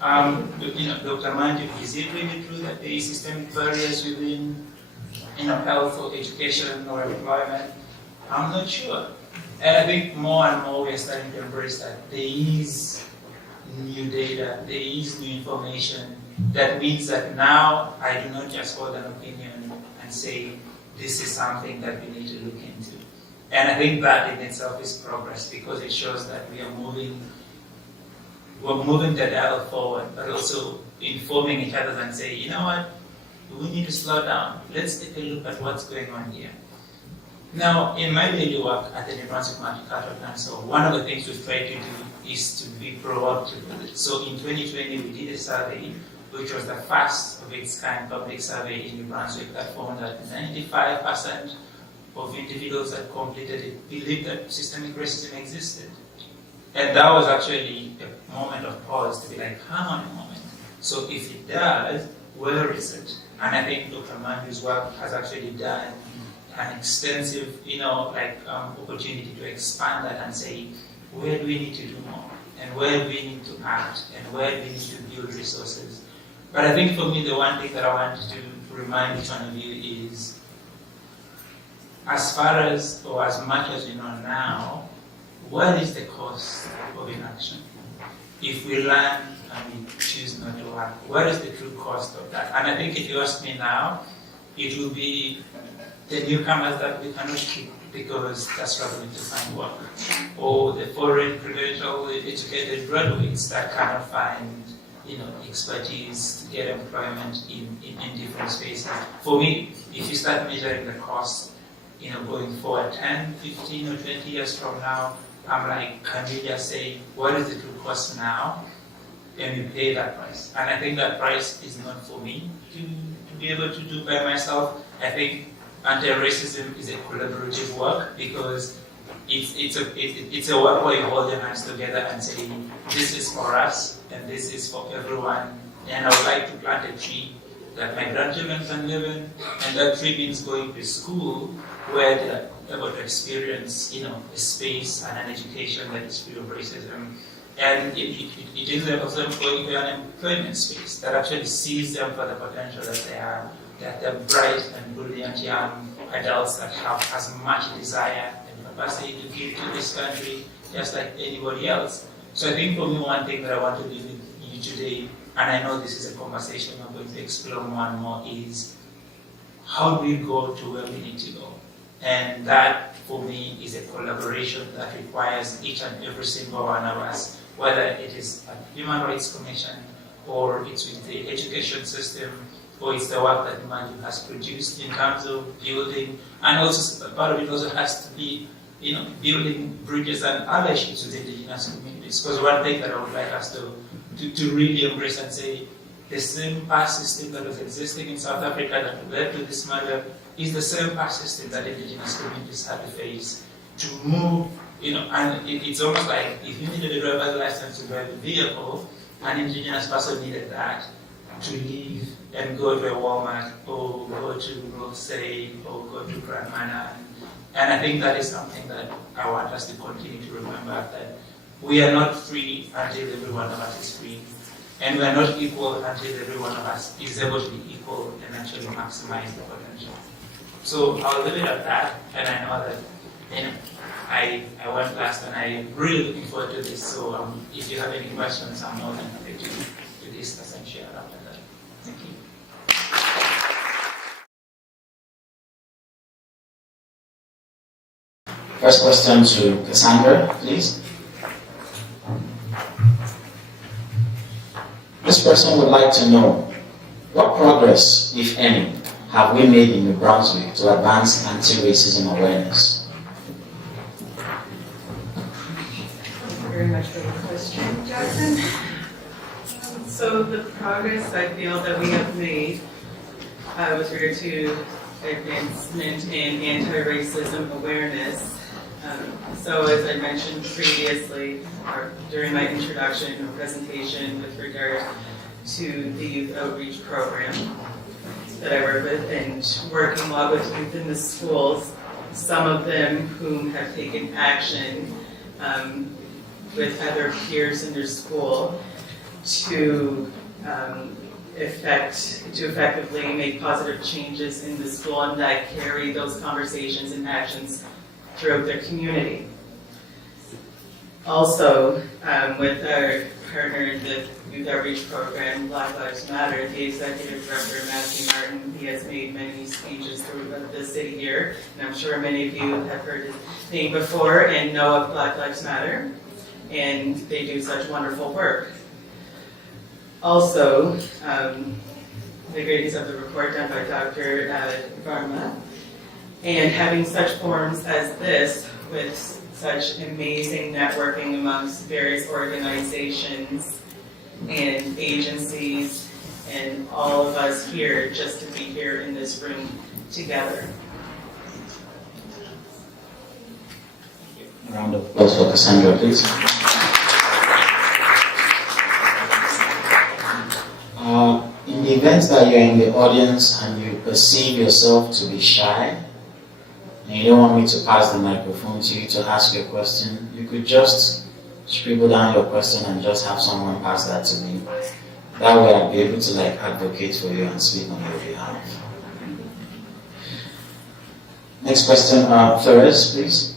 Dr. Manju, is it really true that there is systemic barriers within, health or education or employment? I'm not sure. And I think more and more we're starting to embrace that there is new data, there is new information. That means that now I do not just hold an opinion and say, this is something that we need to look into. And I think that in itself is progress, because it shows that we're moving the dial forward, but also informing each other and say, you know what, we need to slow down. Let's take a look at what's going on here. Now, in my daily work at the New Brunswick Multicultural Council, one of the things we've tried to do is to be proactive with it. So in 2020, we did a survey, which was the first of its kind public survey in New Brunswick, that found that 95% of individuals that completed it believed that systemic racism existed. And that was actually a moment of pause to be like, hang on a moment. So if it does, where is it? And I think Dr. Manju's work has actually done an extensive, opportunity to expand that and say, where do we need to do more? And where do we need to act? And where do we need to build resources? But I think for me, the one thing that I want to remind each one of you is, as far as, or as much as you know now, what is the cost of inaction? If we learn and we choose not to act, what is the true cost of that? And I think if you ask me now, it will be the newcomers that we cannot keep because they're struggling to find work, or the foreign credential educated graduates that cannot find expertise to get employment in different spaces. For me, if you start measuring the cost, going forward 10, 15 or 20 years from now, I'm like, can we just say, what is the true cost now? And we pay that price. And I think that price is not for me to be able to do by myself. I think anti-racism is a collaborative work, because it's a work where you hold your hands together and say, this is for us and this is for everyone. And I would like to plant a tree that my grandchildren can live in, and that tree means going to school where they're able to experience, a space and an education that is free of racism. And it is also going to an employment space that actually sees them for the potential that they have, that they're bright and brilliant young adults that have as much desire and capacity to give to this country just like anybody else. So I think for me, one thing that I want to leave with you today, and I know this is a conversation we're going to explore more and more, is how do we go to where we need to go? And that, for me, is a collaboration that requires each and every single one of us, whether it is a Human Rights Commission, or it's with the education system, or it's the work that Manju has produced in terms of building, and also part of it also has to be, building bridges and allieships with indigenous communities. Because one thing that I would like us to really embrace and say, the same past system that was existing in South Africa that led to this murder is the same persistence that indigenous communities have to face to move, and it's almost like if you needed a driver's license to drive a vehicle, an indigenous person needed that to leave and go to a Walmart or go to Rothsay or go to Grand Manor. And I think that is something that I want us to continue to remember, that we are not free until every one of us is free. And we are not equal until every one of us is able to be equal and actually maximize the potential. So I'll leave it at that, and I know that I went last and I'm really looking forward to this. So if you have any questions, I'm more than happy to discuss and share after that. Thank you. First question to Cassandra, please. This person would like to know, what progress, if any, have we made in New Brunswick to advance anti-racism awareness? Thank you very much for the question, Jackson. So the progress I feel that we have made with regard to advancement in anti-racism awareness. So as I mentioned previously, or during my introduction or presentation with regard to the youth outreach program that I work with, and working a lot with youth in the schools, some of them whom have taken action with other peers in their school to effectively make positive changes in the school, and that carry those conversations and actions throughout their community. Also, with our partner in the Youth Outreach Program, Black Lives Matter, the Executive Director, Matthew Martin, he has made many speeches throughout the city here, and I'm sure many of you have heard his name before and know of Black Lives Matter, and they do such wonderful work. Also, the greatness of the report done by Dr. Varma, and having such forums as this with such amazing networking amongst various organizations and agencies and all of us here just to be here in this room together. A round of applause for Cassandra, please. In the event that you're in the audience and you perceive yourself to be shy, and you don't want me to pass the microphone to you to ask your question, you could just scribble down your question and just have someone pass that to me. That way I'll be able to advocate for you and speak on your behalf. Next question, Ferris, please.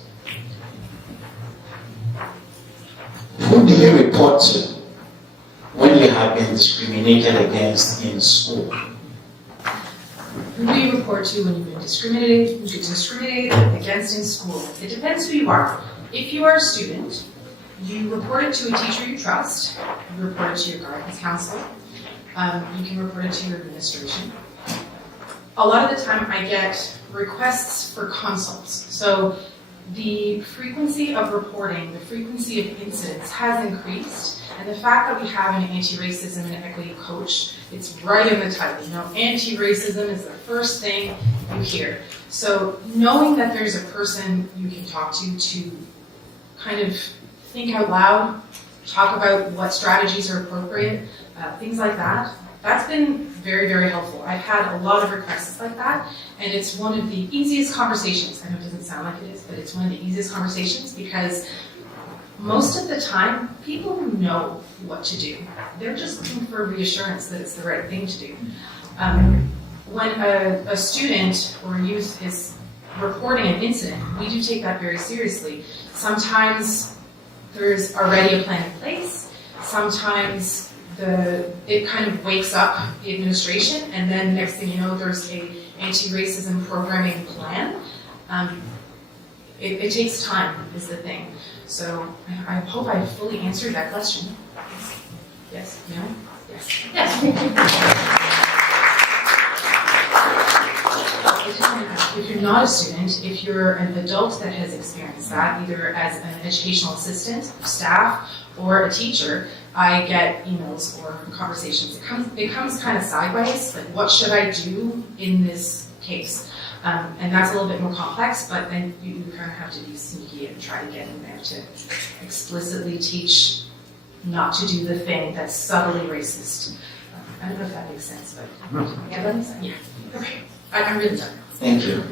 Who do you report to when you have been discriminated against in school? Who do you report to when you've been discriminated against in school? It depends who you are. If you are a student, you report it to a teacher you trust. You report it to your guidance counselor. You can report it to your administration. A lot of the time I get requests for consults. So the frequency of reporting, the frequency of incidents has increased. And the fact that we have an anti-racism and equity coach, it's right in the title. Anti-racism is the first thing you hear. So knowing that there's a person you can talk to kind of think out loud, talk about what strategies are appropriate, things like that, that's been very, very helpful. I've had a lot of requests like that, and it's one of the easiest conversations. I know it doesn't sound like it is, but it's one of the easiest conversations because most of the time, people know what to do. They're just looking for reassurance that it's the right thing to do. When a student or youth is reporting an incident, we do take that very seriously. Sometimes there's already a plan in place. Sometimes it kind of wakes up the administration, and then next thing you know, there's a anti-racism programming plan. It takes time, is the thing. So I hope I fully answered that question. Yes? No? Yes. Yes. If you're not a student, if you're an adult that has experienced that, either as an educational assistant, staff, or a teacher, I get emails or conversations. It comes kind of sideways, like what should I do in this case? And that's a little bit more complex, but then you kind of have to be sneaky and try to get in there to explicitly teach not to do the thing that's subtly racist. I don't know if that makes sense, but yeah, that makes sense. Yeah. Okay. I'm really done. Thank you.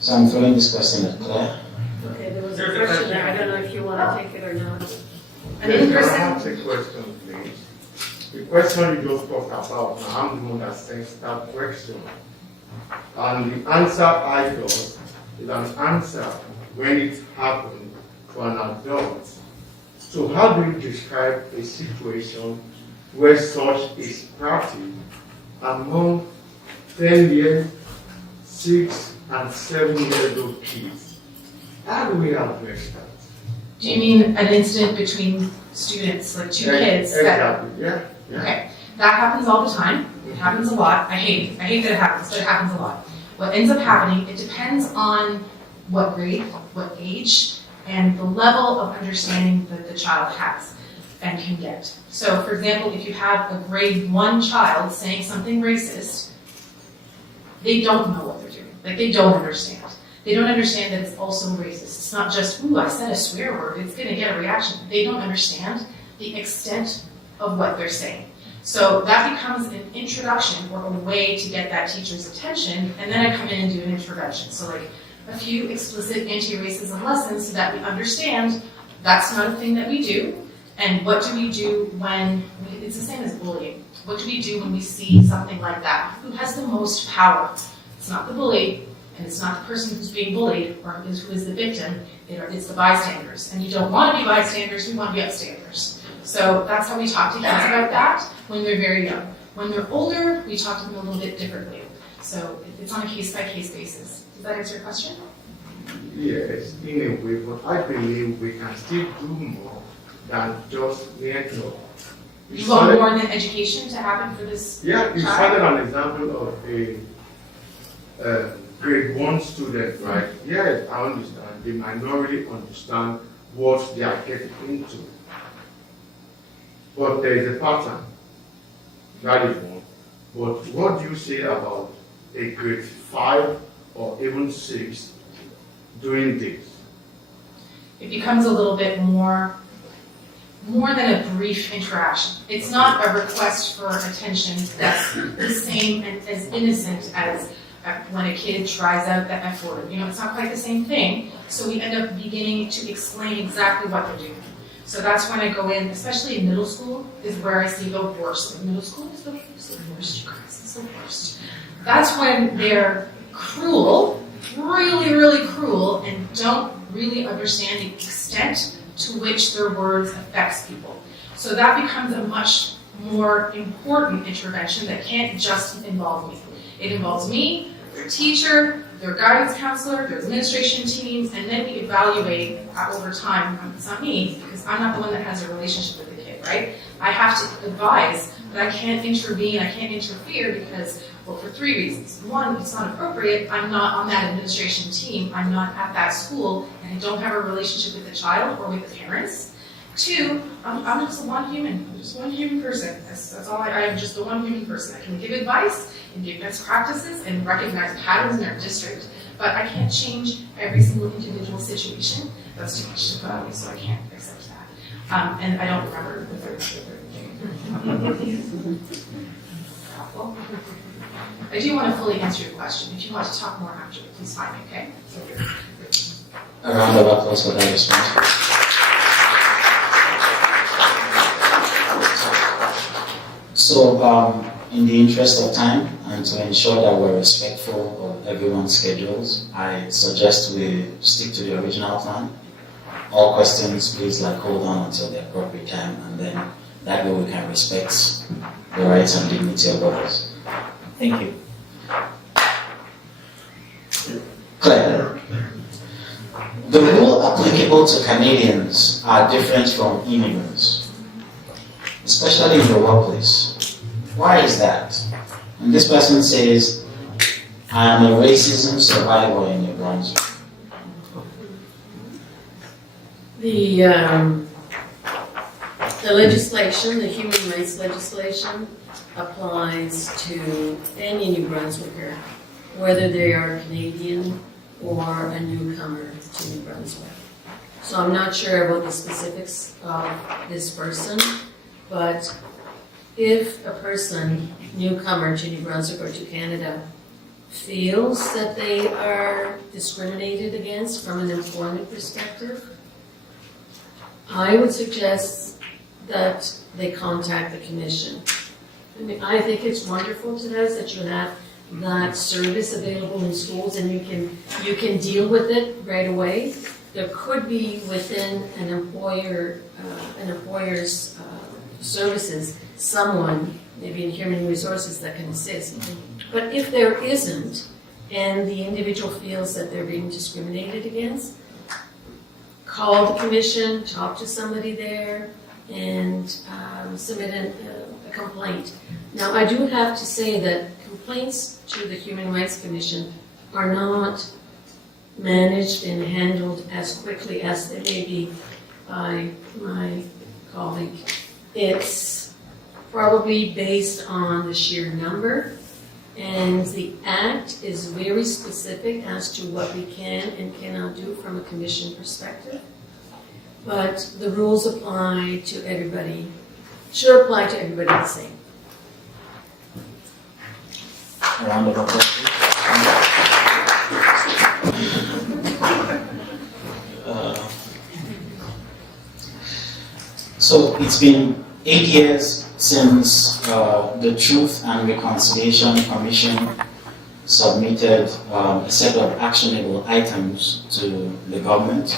So I'm throwing this question at Claire. Okay, there was a question there, I don't know if you want to take it or not. An in-person. I have a question, please. The question you just talked about, now I'm the one that sends that question. And the answer I got is an answer when it happened to an adult. So how do you describe a situation where such is practiced among 10 years, 6 and 7 years old kids? How do we address that? Do you mean an incident between students, like two kids? Exactly, yeah. Okay, that happens all the time. It happens a lot. I hate that it happens, but it happens a lot. What ends up happening, it depends on what grade, what age, and the level of understanding that the child has and can get. So, for example, if you have a grade 1 child saying something racist, they don't know what they're doing. Like, they don't understand. They don't understand that it's also racist. It's not just, ooh, I said a swear word, it's gonna get a reaction. They don't understand the extent of what they're saying. So that becomes an introduction or a way to get that teacher's attention, and then I come in and do an intervention. So like a few explicit anti-racism lessons so that we understand that's not a thing that we do, and what do we do when, it's the same as bullying. What do we do when we see something like that? Who has the most power? It's not the bully, and it's not the person who's being bullied or who is the victim, it's the bystanders. And you don't want to be bystanders, we want to be upstanders. So that's how we talk to kids about that when they're very young. When they're older, we talk to them a little bit differently. So it's on a case-by-case basis. Does that answer your question? Yes, in a way, but I believe we can still do more than just mere talk. You want more than education to happen for this Yeah, you child? started an example of a grade 1 student, right? Yes, I understand. They might not really understand what they are getting into. But there is a pattern. That is one. But what do you say about a grade 5 or even 6 doing this? It becomes a little bit more than a brief interaction. It's not a request for attention that's the same and as innocent as when a kid tries out the F word. You know, it's not quite the same thing. So we end up beginning to explain exactly what they're doing. So that's when I go in, especially in middle school, is where I see the worst. Middle school is the worst, you guys, it's the worst. That's when they're cruel, really, really cruel, and don't really understand the extent to which their words affects people. So that becomes a much more important intervention that can't just involve me. It involves me, their teacher, their guidance counselor, their administration teams, and then we evaluate over time. It's not me, because I'm not the one that has a relationship with the kid, right? I have to advise, but I can't intervene, I can't interfere because, well, for 3 reasons. 1, it's not appropriate, I'm not on that administration team, I'm not at that school, and I don't have a relationship with the child or with the parents. 2, I'm just one human. I'm just one human person. That's all I am, just the one human person. I can give advice and give best practices and recognize patterns in our district, but I can't change every single individual situation. That's too much to put on me, so I can't accept that. And I don't remember the third thing. Helpful. I do want to fully answer your question. If you want to talk more after, please find me, okay? A round of applause for that response. So, in the interest of time and to ensure that we're respectful of everyone's schedules, I suggest we stick to the original plan. All questions, please hold on until the appropriate time, and then that way we can respect the rights and dignity of others. Thank you. Claire, the rule applicable to Canadians are different from immigrants, especially in the workplace. Why is that? And this person says, I am a racism survivor in New Brunswick. The legislation, the Human rights legislation applies to any New Brunswicker, whether they are Canadian or a newcomer to New Brunswick. So I'm not sure about the specifics of this person, but if a person, newcomer to New Brunswick or to Canada, feels that they are discriminated against from an employment perspective, I would suggest that they contact the commission. I mean, I think it's wonderful to us that you have that service available in schools and you can deal with it right away. There could be within an employer's services someone, maybe in human resources, that can assist. But if there isn't, and the individual feels that they're being discriminated against, call the commission, talk to somebody there, and submit a complaint. Now, I do have to say that complaints to the Human Rights Commission are not managed and handled as quickly as they may be by my colleague. It's probably based on the sheer number, and the Act is very specific as to what we can and cannot do from a commission perspective. But the rules apply to everybody, should apply to everybody the same. A round of applause. So it's been 8 years since the Truth and Reconciliation Commission submitted a set of actionable items to the government,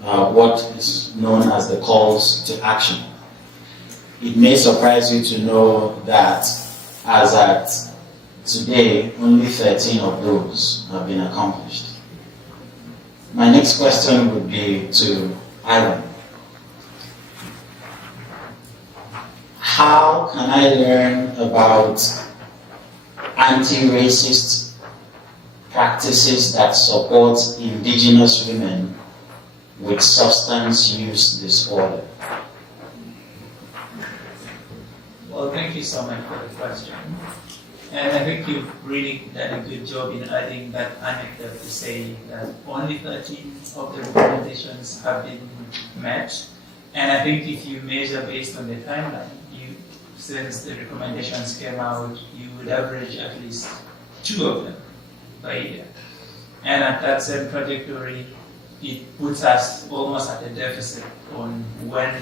what is known as the calls to action. It may surprise you to know that as at today, only 13 of those have been accomplished. My next question would be to Alan. How can I learn about anti-racist practices that support indigenous women with substance use disorder? Well, thank you so much for the question. And I think you've really done a good job in adding that anecdote to say that only 13 of the recommendations have been met. And I think if you measure based on the timeline, since the recommendations came out, you would average at least 2 of them per year. And at that same trajectory, it puts us almost at a deficit on when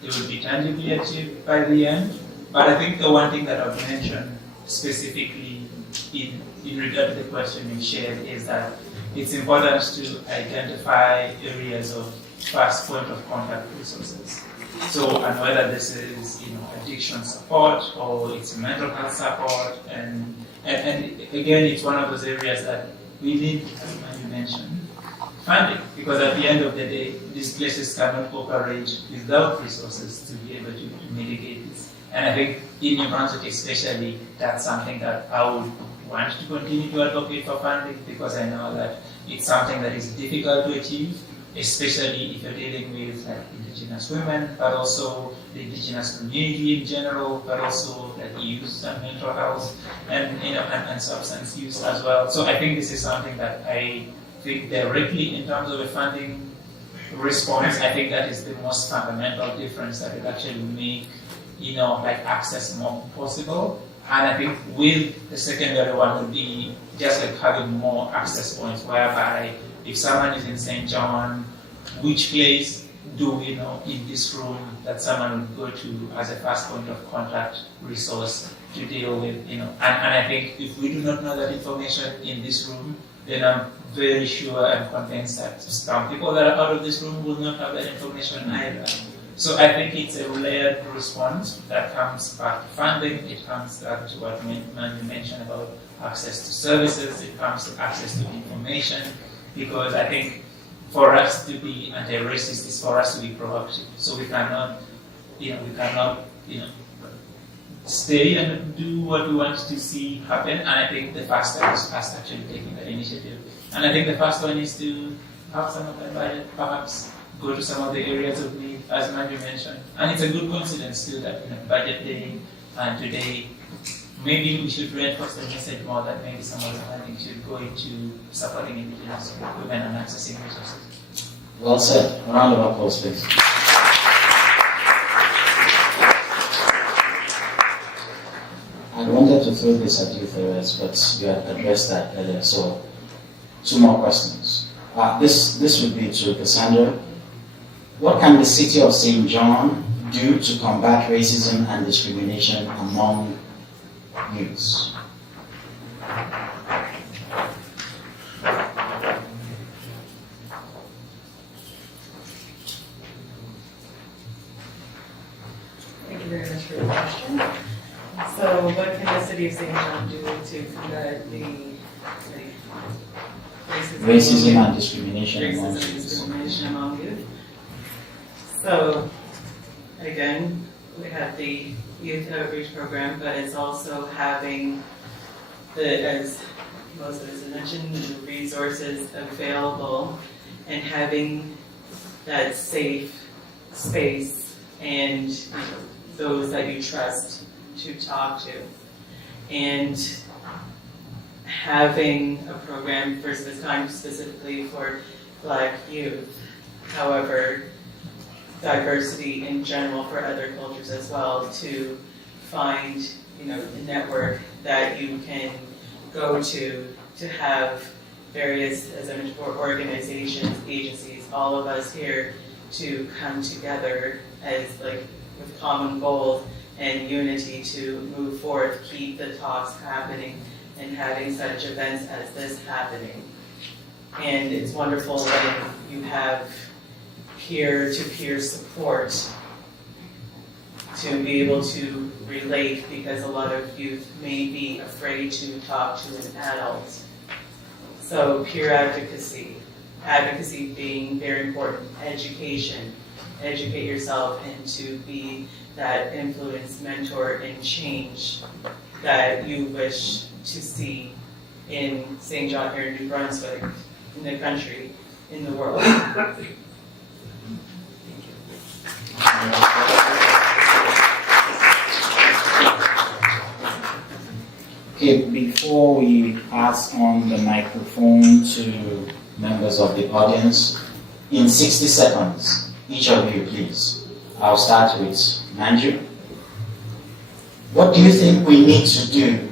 they will be tangibly achieved by the end. But I think the one thing that I've mentioned specifically in regard to the question you shared is that it's important to identify areas of first point of contact resources. So, and whether this is, addiction support or it's mental health support, and again, it's one of those areas that we need, as you mentioned, funding, because at the end of the day, these places cannot operate without resources to be able to mitigate this. And I think in New Brunswick especially, that's something that I would want to continue to advocate for funding, because I know that it's something that is difficult to achieve, especially if you're dealing with indigenous women, but also the indigenous community in general, but also youth and mental health and substance use as well. So I think this is something that I think directly in terms of a funding response, I think that is the most fundamental difference that will actually make access more possible. And I think with the secondary one would be just having more access points, whereby if someone is in St. John, which place do we know in this room that someone would go to as a first point of contact resource to deal with, And I think if we do not know that information in this room, then I'm very sure and convinced that some people that are out of this room will not have that information either. So I think it's a layered response that comes back to funding, it comes back to what you mentioned about access to services, it comes to access to information, because I think for us to be anti-racist is for us to be proactive. So we cannot, stay and do what we want to see happen. And I think the first step is us actually taking that initiative. And I think the first one is to have some of them perhaps go to some of the areas of need, as Manju mentioned. And it's a good coincidence too that budget day and today, maybe we should reinforce the message more that maybe some of the funding should go into supporting indigenous women and accessing resources. Well said. A round of applause, please. I wanted to throw this at you, Ferris, but you had addressed that earlier. So, 2 more questions. This would be to Cassandra. What can the city of St. John do to combat racism and discrimination among youths? Thank you very much for the question. So what can the city of St. John do to combat the Racism and discrimination among racism and youths. discrimination among youth? So again, we have the youth outreach program, but it's also having as most of us have mentioned, the resources available and having that safe space and those that you trust to talk to. And having a program for this time specifically for Black youth. However, diversity in general for other cultures as well, to find, a network that you can go to have various, as I mentioned before, organizations, agencies, all of us here to come together as with common goals and unity to move forward, keep the talks happening and having such events as this happening. And it's wonderful when you have peer-to-peer support to be able to relate, because a lot of youth may be afraid to talk to an adult. So peer advocacy being very important, education, educate yourself and to be that influence, mentor, and change that you wish to see in St. John here in New Brunswick, in the country, in the world. Okay, before we pass on the microphone to members of the audience, in 60 seconds, each of you, please. I'll start with Manju. What do you think we need to do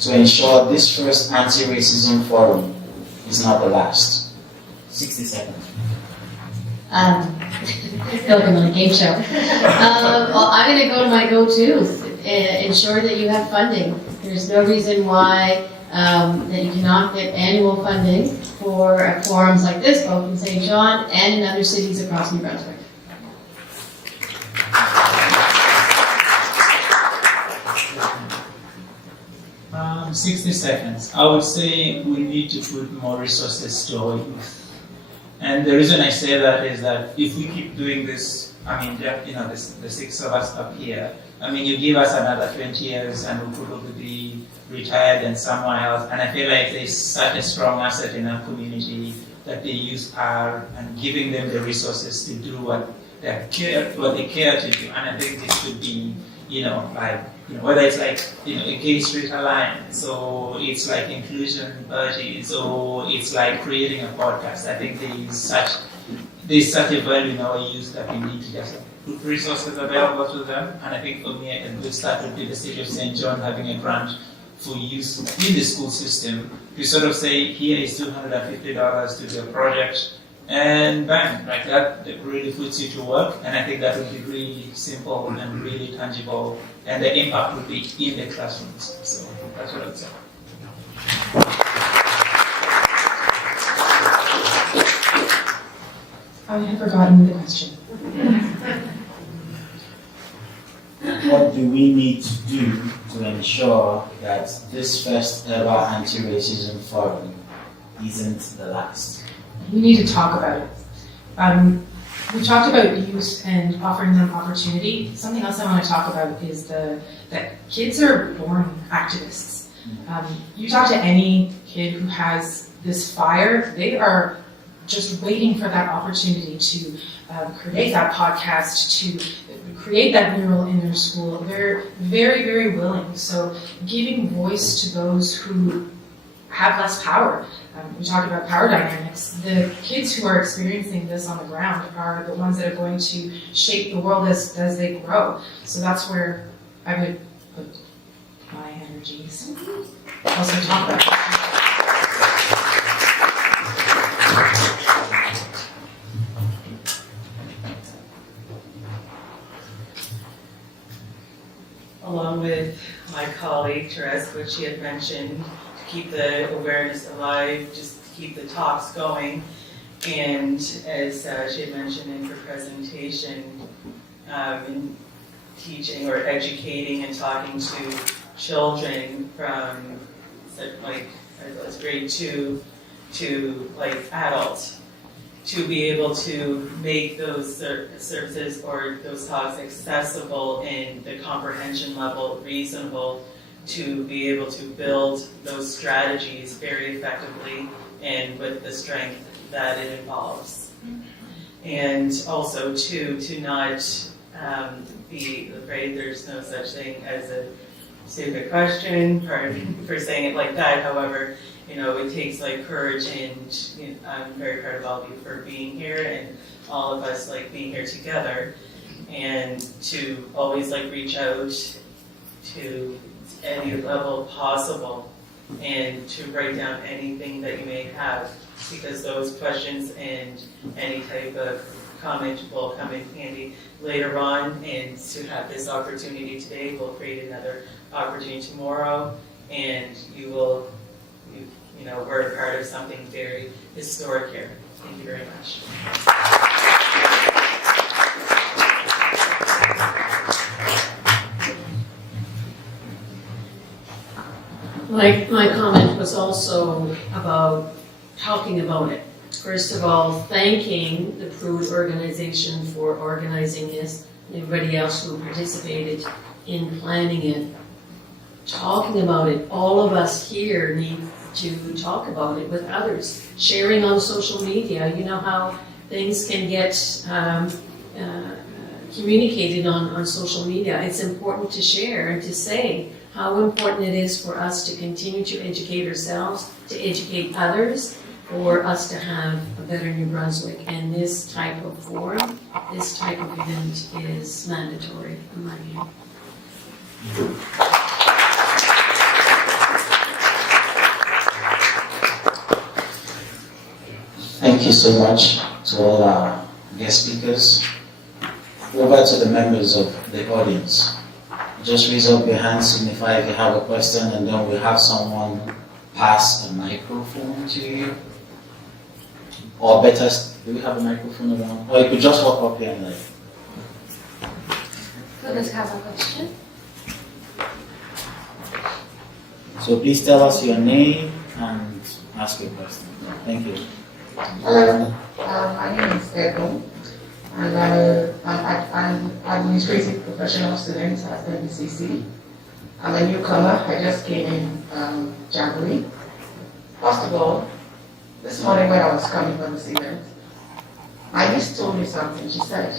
to ensure this first anti-racism forum is not the last? 60 seconds. It's still like a game show. Well, I'm going to go to my go-tos. Ensure that you have funding. There's no reason why that you cannot get annual funding for forums like this, both in St. John and in other cities across New Brunswick. 60 seconds. I would say we need to put more resources to our youth. And the reason I say that is that if we keep doing this, the 6 of us up here, you give us another 20 years and we'll probably be retired and somewhere else. And I feel like there's such a strong asset in our community that the youth are, and giving them the resources to do what they care to do. And I think this should be, whether it's a gay street alliance, or it's like inclusion budgets, or it's like creating a podcast. I think there's such a value in our youth that we need to just put resources available to them. And I think for me, a good start would be the city of St. John having a grant for youth in the school system to sort of say, here is $250 to do a project, and bang, like that really puts you to work. And I think that would be really simple and really tangible, and the impact would be in the classrooms. So that's what I would say. I had forgotten the question. What do we need to do to ensure that this first ever anti-racism forum isn't the last? We need to talk about it. We talked about youth and offering them opportunity. Something else I want to talk about is that kids are born activists. You talk to any kid who has this fire, they are just waiting for that opportunity to create that podcast, to create that mural in their school. They're very, very willing. So giving voice to those who have less power. We talk about power dynamics. The kids who are experiencing this on the ground are the ones that are going to shape the world as they grow. So that's where I would put my energies. Also talk about it. Along with my colleague, Therese, which she had mentioned, to keep the awareness alive, just to keep the talks going. And as she had mentioned in her presentation, in teaching or educating and talking to children from like grade 2 to like adults, to be able to make those services or those talks accessible and the comprehension level reasonable, to be able to build those strategies very effectively and with the strength that it involves. And also to not be afraid. There's no such thing as a stupid question for saying it like that. However, it takes like courage, and I'm very proud of all of you for being here and all of us like being here together, and to always like reach out to any level possible and to write down anything that you may have, because those questions and any type of comment will come in handy later on, and to have this opportunity today will create another opportunity tomorrow, and we're a part of something very historic here. Thank you very much. My comment was also about talking about it. First of all, thanking the PRUDE organization for organizing this, and everybody else who participated in planning it. Talking about it, all of us here need to talk about it with others. Sharing on social media, you know how things can get communicated on social media. It's important to share and to say how important it is for us to continue to educate ourselves, to educate others, for us to have a better New Brunswick. And this type of forum, this type of event is mandatory in my view. Thank you so much to all our guest speakers. Over to the members of the audience. Just raise up your hand, signify if you have a question, and then we'll have someone pass a microphone to you. Or better, do we have a microphone around? Or you could just walk up here and like. Who does have a question? So please tell us your name and ask your question. Thank you. Hello, my name is Edwin, and I'm an administrative professional student at NBCC. I'm a newcomer. I just came in January. First of all, this morning when I was coming from this event, my niece told me something. She said,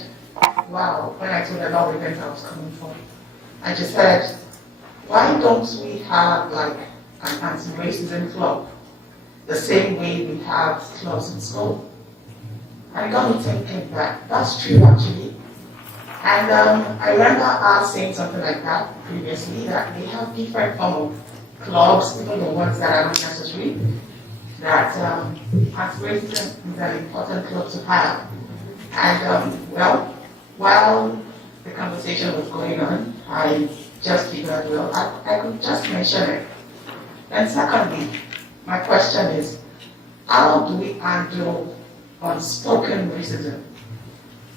wow, when I told her about the event I was coming for, and she said, why don't we have like an anti-racism club the same way we have clubs in school? I got me thinking that that's true actually. And I remember her saying something like that previously, that they have different form of clubs, even the ones that are not necessary, that anti-racism is an important club to have. And well, while the conversation was going on, I just figured, well, I could just mention it. And secondly, my question is, how do we handle unspoken racism?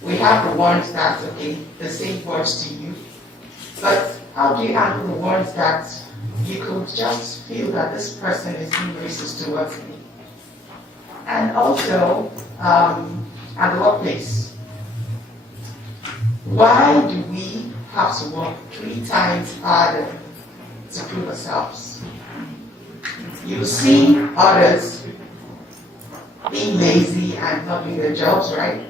We have the ones that, okay, they say words to you, but how do you handle the ones that you could just feel that this person is being racist towards me? And also, at the workplace, why do we have to work 3 times harder to prove ourselves? You see others, being lazy and not doing their jobs right.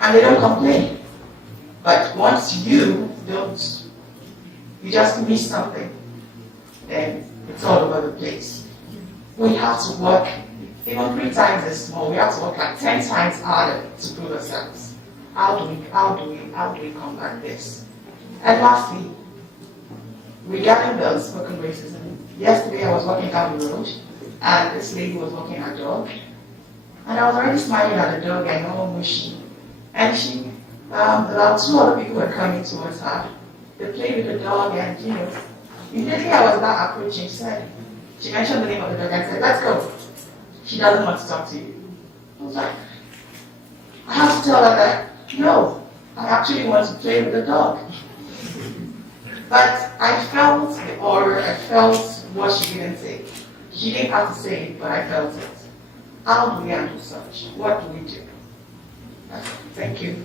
And they don't complain. But once you just miss something, then it's all over the place. We have to work, even 3 times as small, we have to work like 10 times harder to prove ourselves. How do we combat this? And lastly, regarding the unspoken racism, yesterday I was walking down the road and this lady was walking her dog, and I was already smiling at the dog and all mushy. And she, about 2 other people were coming towards her. They played with the dog, and immediately I was not approaching. She mentioned the name of the dog and said, "Let's go." She doesn't want to talk to you. I was like, I have to tell her that, no, I actually want to play with the dog. But I felt what she didn't say. She didn't have to say it, but I felt it. How do we handle such? What do we do? Thank you.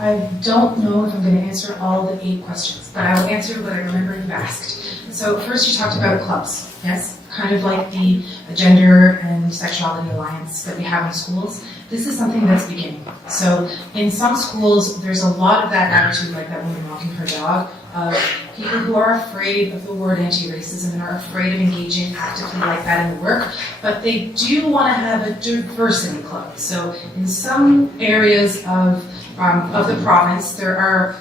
I don't know if I'm going to answer all the 8 questions, but I will answer what I remember you've asked. So first you talked about clubs, yes? Kind of like the Gender and Sexuality Alliance that we have in schools. This is something that's beginning. So in some schools, there's a lot of that attitude, like that woman walking her dog, of people who are afraid of the word anti-racism and are afraid of engaging actively like that in the work, but they do want to have a diversity club. So in some areas of the province, there are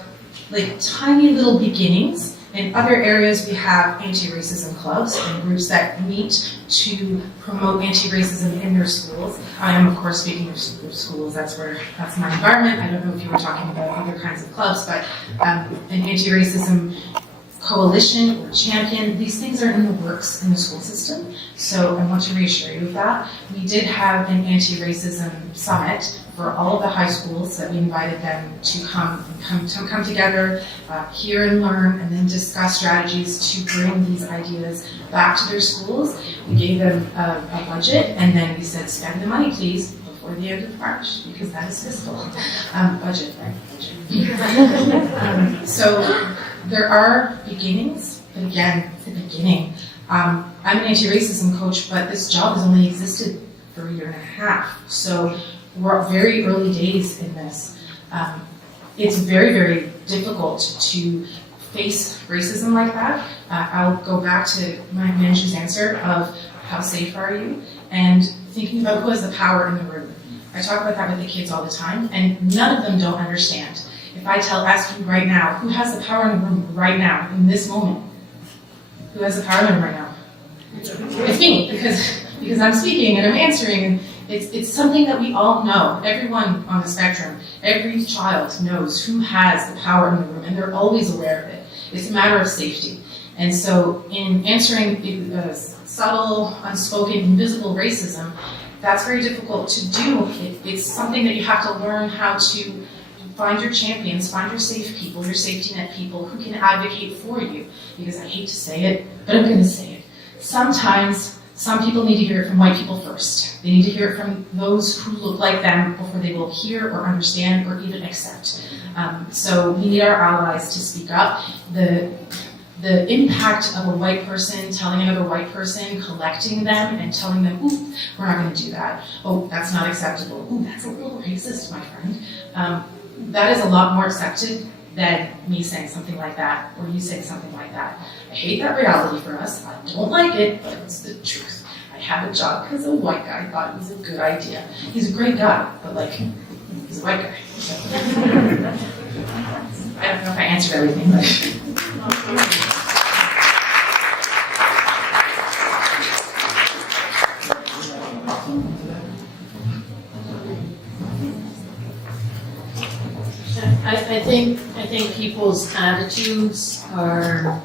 like tiny little beginnings. In other areas, we have anti-racism clubs and groups that meet to promote anti-racism in their schools. I am, of course, speaking of schools. That's my environment. I don't know if you were talking about other kinds of clubs, but an anti-racism coalition or champion, these things are in the works in the school system. So I want to reassure you of that. We did have an anti-racism summit for all of the high schools that we invited them to come together, hear and learn, and then discuss strategies to bring these ideas back to their schools. We gave them a budget, and then we said, spend the money, please, before the end of March, because that is fiscal. Budget, right? Budget. So there are beginnings, but again, it's the beginning. I'm an anti-racism coach, but this job has only existed for 1.5 years. So we're at very early days in this. It's very, very difficult to face racism like that. I'll go back to my Manju's answer of how safe are you, and thinking about who has the power in the room. I talk about that with the kids all the time, and none of them don't understand. If I ask you right now, who has the power in the room right now, in this moment? Who has the power in the room right now? It's me, because I'm speaking and I'm answering, and it's something that we all know. Everyone on the spectrum, every child knows who has the power in the room, and they're always aware of it. It's a matter of safety. And so in answering subtle, unspoken, invisible racism, that's very difficult to do. It's something that you have to learn how to find your champions, find your safe people, your safety net people who can advocate for you. Because I hate to say it, but I'm going to say it. Sometimes some people need to hear it from white people first. They need to hear it from those who look like them before they will hear or understand or even accept. So we need our allies to speak up. The impact of a white person telling another white person, collecting them and telling them, ooh, we're not going to do that. Oh, that's not acceptable. Ooh, that's a little racist, my friend. That is a lot more accepted than me saying something like that or you saying something like that. I hate that reality for us. I don't like it, but it's the truth. I have a job because a white guy thought it was a good idea. He's a great guy, but he's a white guy. I don't know if I answered everything, but... I think people's attitudes are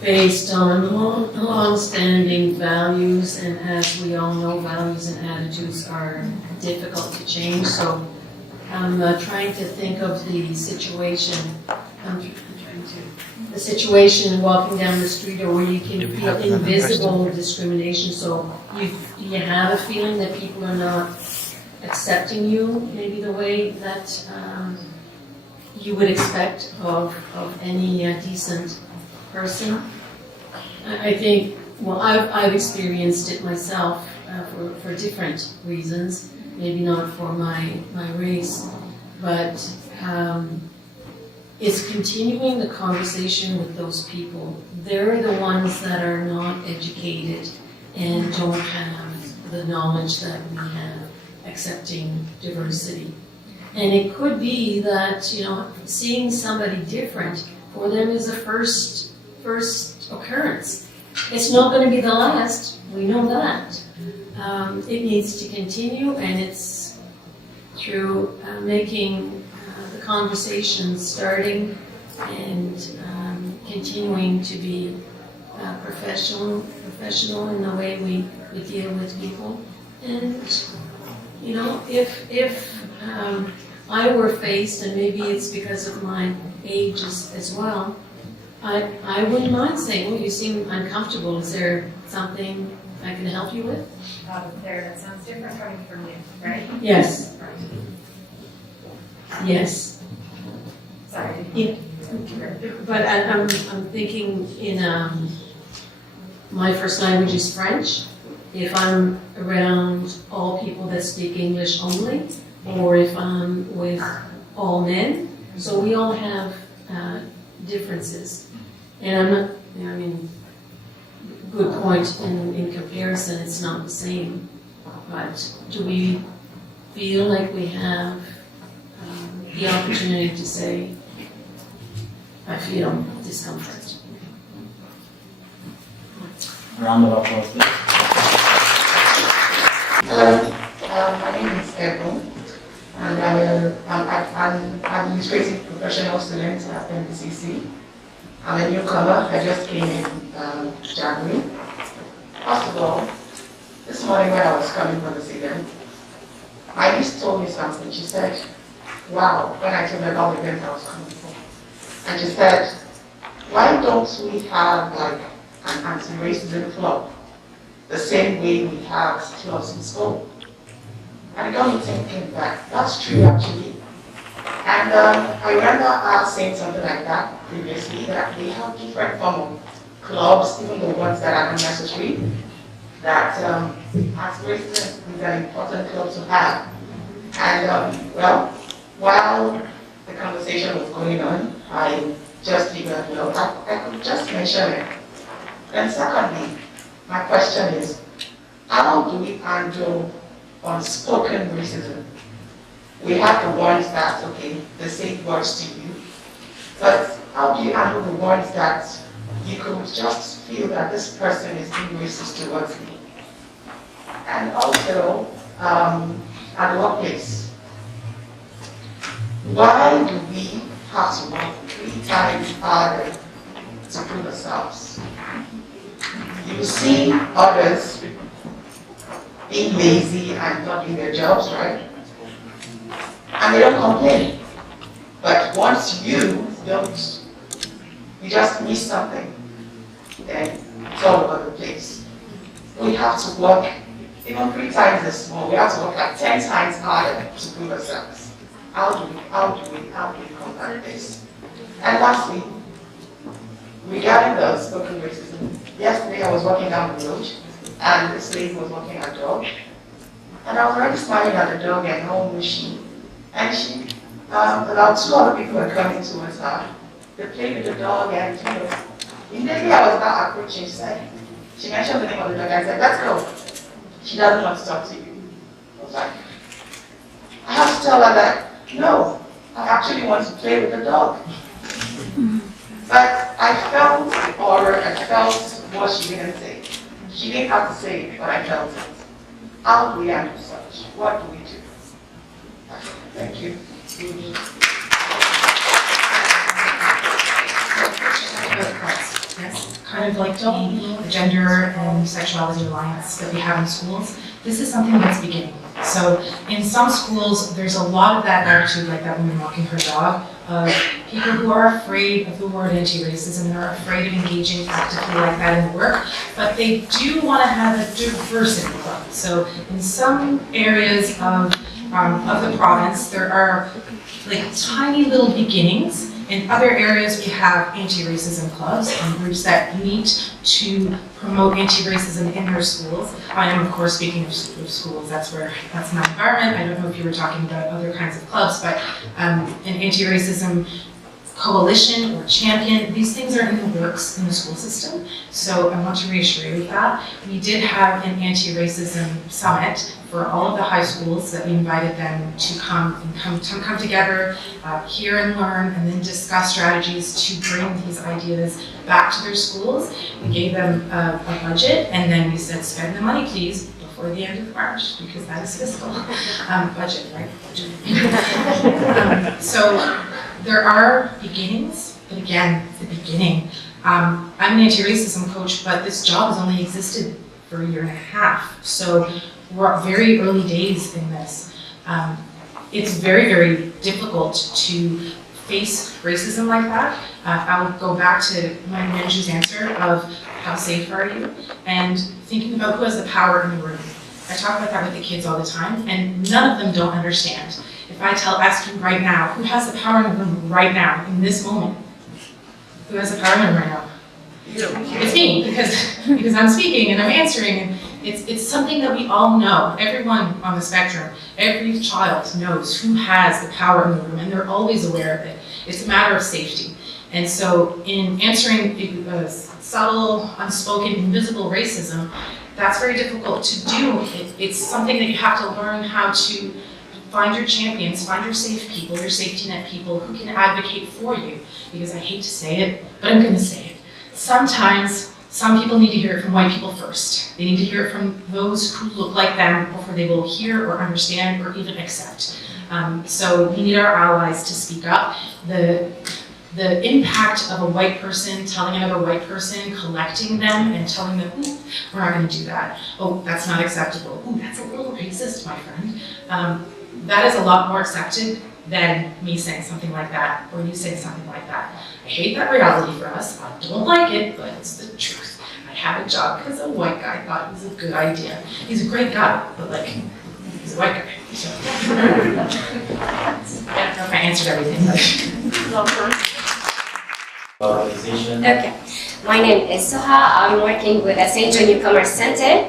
based on long-standing values, and as we all know, values and attitudes are difficult to change. So I'm trying to think of the situation. The situation walking down the street, or where you can feel invisible discrimination. So you have a feeling that people are not accepting you maybe the way that you would expect of any decent person. I think, well, I've experienced it myself for different reasons, maybe not for my race, but it's continuing the conversation with those people. They're the ones that are not educated and don't have the knowledge that we have accepting diversity. And it could be that, you know, seeing somebody different for them is a first occurrence. It's not going to be the last, we know that. It needs to continue, and it's through making the conversation starting and continuing to be professional in the way we deal with people. And, you know, if I were faced, and maybe it's because of my age as well, I wouldn't mind saying, well, you seem uncomfortable. Is there something I can help you with? That sounds different coming from you, right? Yes. Yes. Sorry. Yeah. But I'm thinking in my first language is French. If I'm around all people that speak English only, or if I'm with all men, so we all have differences. And I'm not, I mean, good point in comparison, it's not the same. But do we feel like we have the opportunity to say, I feel discomfort? A round of applause, please. Hello, my name is Edwin, and I'm an administrative professional student at MPCC. I'm a newcomer. I just came in January. First of all, this morning when I was coming from this event, my niece told me something. She said, wow, when I told her about the event I was coming for. And she said, why don't we have like an anti-racism club the same way we have clubs in school? And it got me thinking that that's true actually. And I remember us saying something like that previously, that we have different form of clubs, even the ones that are unnecessary, that anti-racism is an important club to have. And well, while the conversation was going on, I just figured, well, I could just mention it. And secondly, my question is, how do we handle unspoken racism? We have the ones that, okay, they say words to you, but how do you handle the ones that you could just feel that this person is being racist towards me? And also, at the workplace, why do we have to work 3 times harder to prove ourselves? You see others being lazy and not doing their jobs, right? And they don't complain. But once you don't, you just miss something, then it's all over the place. We have to work even 3 times as more. We have to work like 10 times harder to prove ourselves. How do we combat this? And lastly, regarding the spoken racism, yesterday I was walking down the road and this lady was walking her dog. And I was already smiling at the dog and how was she? And she, about 2 other people were coming towards her. They played with the dog and, you know, immediately I was now approaching, she mentioned the name of the dog and I said, let's go. She doesn't want to talk to you. I was like, I have to tell her that, no, I actually want to play with the dog. But I felt the horror, I felt what she didn't say. She didn't have to say it, but I felt it. How do we handle such? What do we do? Thank you. Yes, kind of like the gender and sexuality alliance that we have in schools. This is something that's beginning. So in some schools, there's a lot of that attitude, like that woman walking her dog, of people who are afraid of the word anti-racism and are afraid of engaging actively like that in work, but they do want to have a diversity club. So in some areas of the province, there are like tiny little beginnings, In other areas, we have anti-racism clubs and groups that meet to promote anti-racism in their schools. I am, of course, speaking of schools. That's my environment. I don't know if you were talking about other kinds of clubs, but an anti-racism coalition or champion, these things are in the works in the school system. So I want to reassure you with that. We did have an anti-racism summit for all of the high schools that we invited them to come together, hear and learn, and then discuss strategies to bring these ideas back to their schools. We gave them a budget, and then we said, spend the money, please, before the end of March, because that is fiscal budget, right? So there are beginnings, but again, it's the beginning. I'm an anti-racism coach, but this job has only existed for a year and a half. So we're at very early days in this. It's very, very difficult to face racism like that. I will go back to my Manju's answer of how safe are you, and thinking about who has the power in the room. I talk about that with the kids all the time, and none of them don't understand. If I ask you right now, who has the power in the room right now, in this moment? Who has the power in the room right now? It's me, because I'm speaking and I'm answering, and it's something that we all know. Everyone on the spectrum, every child knows who has the power in the room, and they're always aware of it. It's a matter of safety. And so in answering subtle, unspoken, invisible racism, that's very difficult to do. It's something that you have to learn how to find your champions, find your safe people, your safety net people who can advocate for you. Because I hate to say it, but I'm going to say it. Sometimes, some people need to hear it from white people first. They need to hear it from those who look like them before they will hear or understand or even accept. So we need our allies to speak up. The impact of a white person telling another white person, collecting them and telling them, ooh, we're not going to do that. Oh, that's not acceptable. Ooh, that's a little racist, my friend. That is a lot more accepted than me saying something like that or you saying something like that. I hate that reality for us. I don't like it, but it's the truth. I have a job because a white guy thought it was a good idea. He's a great guy, but like, he's a white guy. So. I don't know if I answered everything, but. Okay, my name is Soha. I'm working with the St. John Newcomer Center.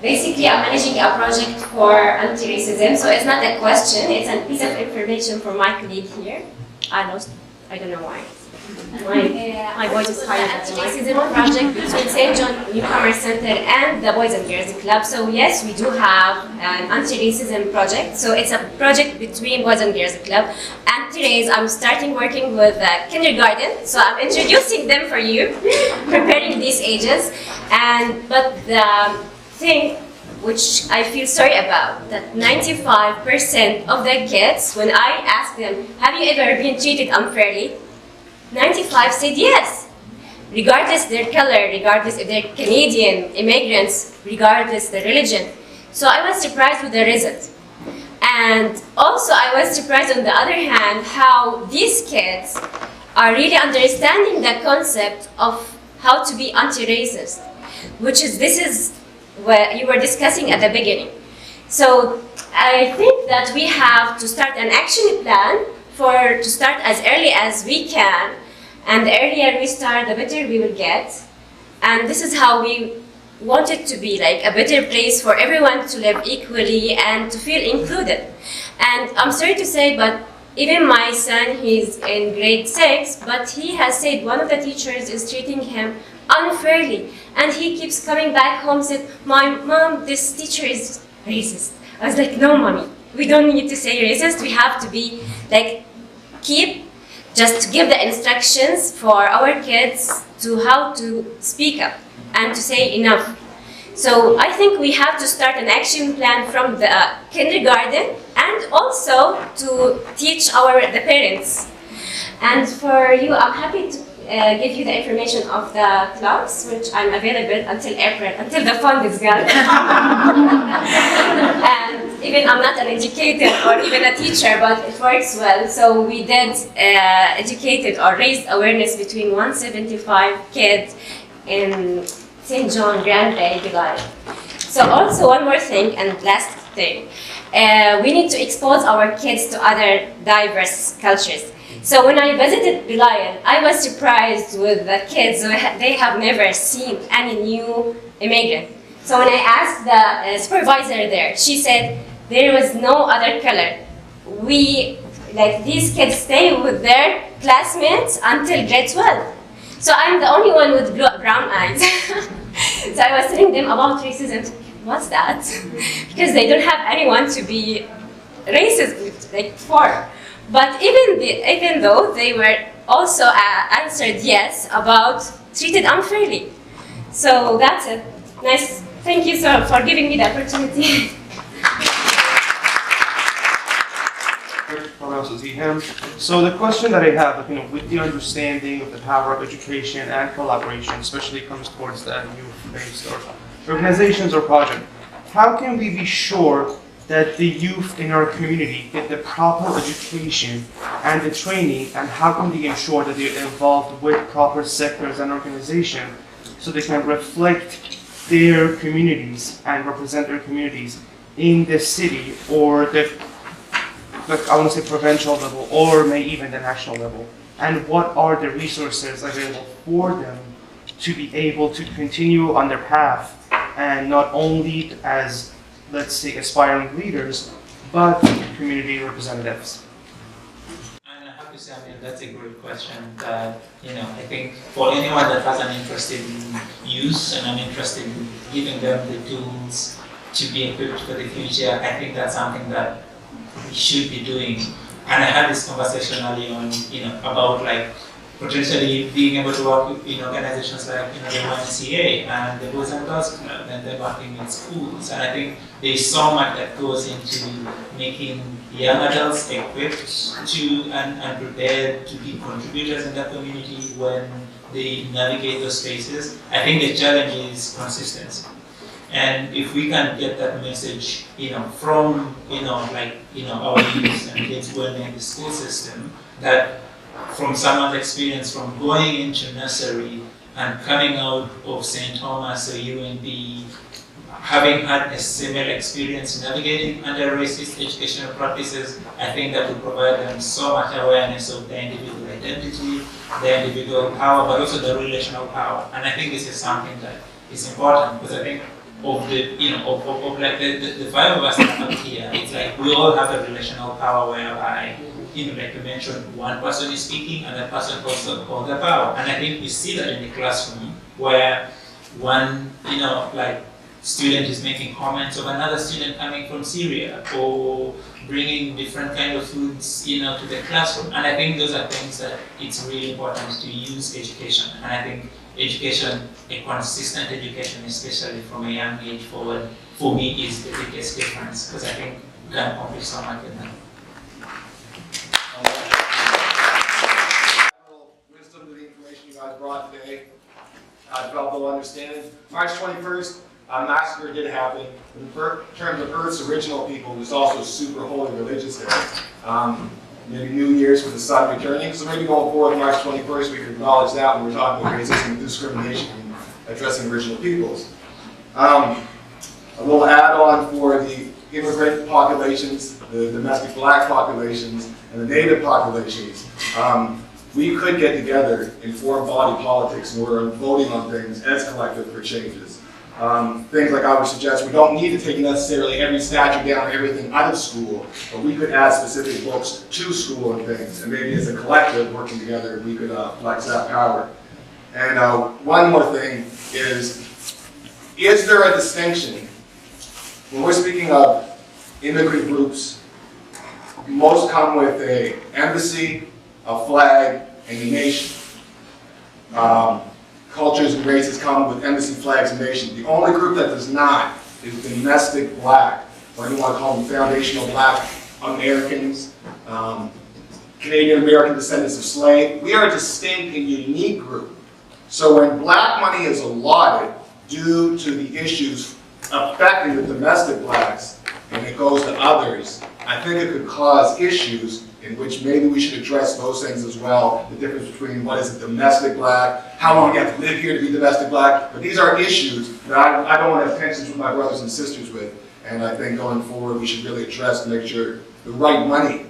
Basically, I'm managing a project for anti-racism, so it's not a question, it's a piece of information for my colleague here. I don't know why. My voice is higher. Anti-racism project between St. John Newcomer Center and the Boys and Girls Club. So yes, we do have an anti-racism project. So it's a project between Boys and Girls Club. And today I'm starting working with kindergarten. So I'm introducing them for you, preparing these ages. But the thing which I feel sorry about, that 95% of the kids, when I ask them, have you ever been treated unfairly? 95 said yes, regardless their color, regardless if they're Canadian, immigrants, regardless their religion. So I was surprised with the result. And also I was surprised on the other hand how these kids are really understanding the concept of how to be anti-racist, this is what you were discussing at the beginning. So I think that we have to start an action plan to start as early as we can, and the earlier we start, the better we will get. And this is how we want it to be, like a better place for everyone to live equally and to feel included. And I'm sorry to say, but even my son, he's in grade 6, but he has said one of the teachers is treating him unfairly. And he keeps coming back home and said, Mom, this teacher is racist. I was like, no, mommy, we don't need to say racist. We have to be like, just to give the instructions for our kids to how to speak up and to say enough. So I think we have to start an action plan from the kindergarten and also to teach the parents. And for you, I'm happy to give you the information of the clubs, which I'm available until April, until the fund is gone. And even I'm not an educator or even a teacher, but it works well. So we did educated or raised awareness between 175 kids in St. John, Grand Bay, July. So also one more thing and last thing, we need to expose our kids to other diverse cultures. So when I visited Belial, I was surprised with the kids. They have never seen any new immigrant. So when I asked the supervisor there, she said there was no other color. These kids stay with their classmates until grade 12. So I'm the only one with brown eyes. So I was telling them about racism. What's that? Because they don't have anyone to be racist for. But even though they were also answered yes about treated unfairly. So that's it. Nice. Thank you so for giving me the opportunity. So the question that I have, with the understanding of the power of education and collaboration, especially comes towards the youth-based or organizations or projects, how can we be sure that the youth in our community get the proper education and the training, and how can we ensure that they're involved with proper sectors and organizations so they can reflect their communities and represent their communities in the city or the I want to say provincial level or maybe even the national level, and what are the resources available for them to be able to continue on their path and not only as, let's say, aspiring leaders, but community representatives. And I have to say, that's a great question that, I think for anyone that has an interest in youth and an interest in giving them the tools to be equipped for the future, I think that's something that we should be doing. And I had this conversation early on, about potentially being able to work with organizations like the YMCA and the Boys and Girls Club, and then working in schools. And I think there's so much that goes into making young adults equipped to and prepared to be contributors in the community when they navigate those spaces. I think the challenge is consistency. And if we can get that message, from, our youth and kids going in the school system, that from someone's experience from going into nursery and coming out of St. Thomas or UNB, having had a similar experience navigating under racist educational practices, I think that will provide them so much awareness of their individual identity, their individual power, but also the relational power. And I think this is something that is important, because I think of the, the five of us that are here, it's like we all have a relational power whereby, like you mentioned, one person is speaking and that person also holds the power. And I think we see that in the classroom where one, student is making comments of another student coming from Syria or bringing different kind of foods, to the classroom. And I think those are things that it's really important to use education. And I think education, a consistent education, especially from a young age forward, for me is the biggest difference, because I think we can accomplish so much with that. Wisdom to the information you guys brought today. Develop a little understanding. March 21st, massacre did happen. In terms of Earth's original people, it was also super holy religious day. Maybe New Year's with the sun returning. So maybe going forward, March 21st, we can acknowledge that when we're talking about racism and discrimination and addressing original peoples. A little add-on for the immigrant populations, the domestic black populations, and the native populations. We could get together in foreign body politics and we're voting on things as collective for changes. Things like I would suggest, we don't need to take necessarily every statue down, everything out of school, but we could add specific books to school and things, and maybe as a collective working together, we could flex that power. And one more thing is there a distinction? When we're speaking of immigrant groups, most come with an embassy, a flag, and a nation. Cultures and races come with embassy, flags, and nations. The only group that does not is domestic black, or you want to call them foundational black Americans, Canadian American descendants of slaves. We are a distinct and unique group. So when black money is allotted due to the issues affecting the domestic blacks, and it goes to others, I think it could cause issues in which maybe we should address those things as well, the difference between what is a domestic black, how long you have to live here to be domestic black, but these are issues that I don't want to have tensions with my brothers and sisters with, and I think going forward we should really address to make sure the right money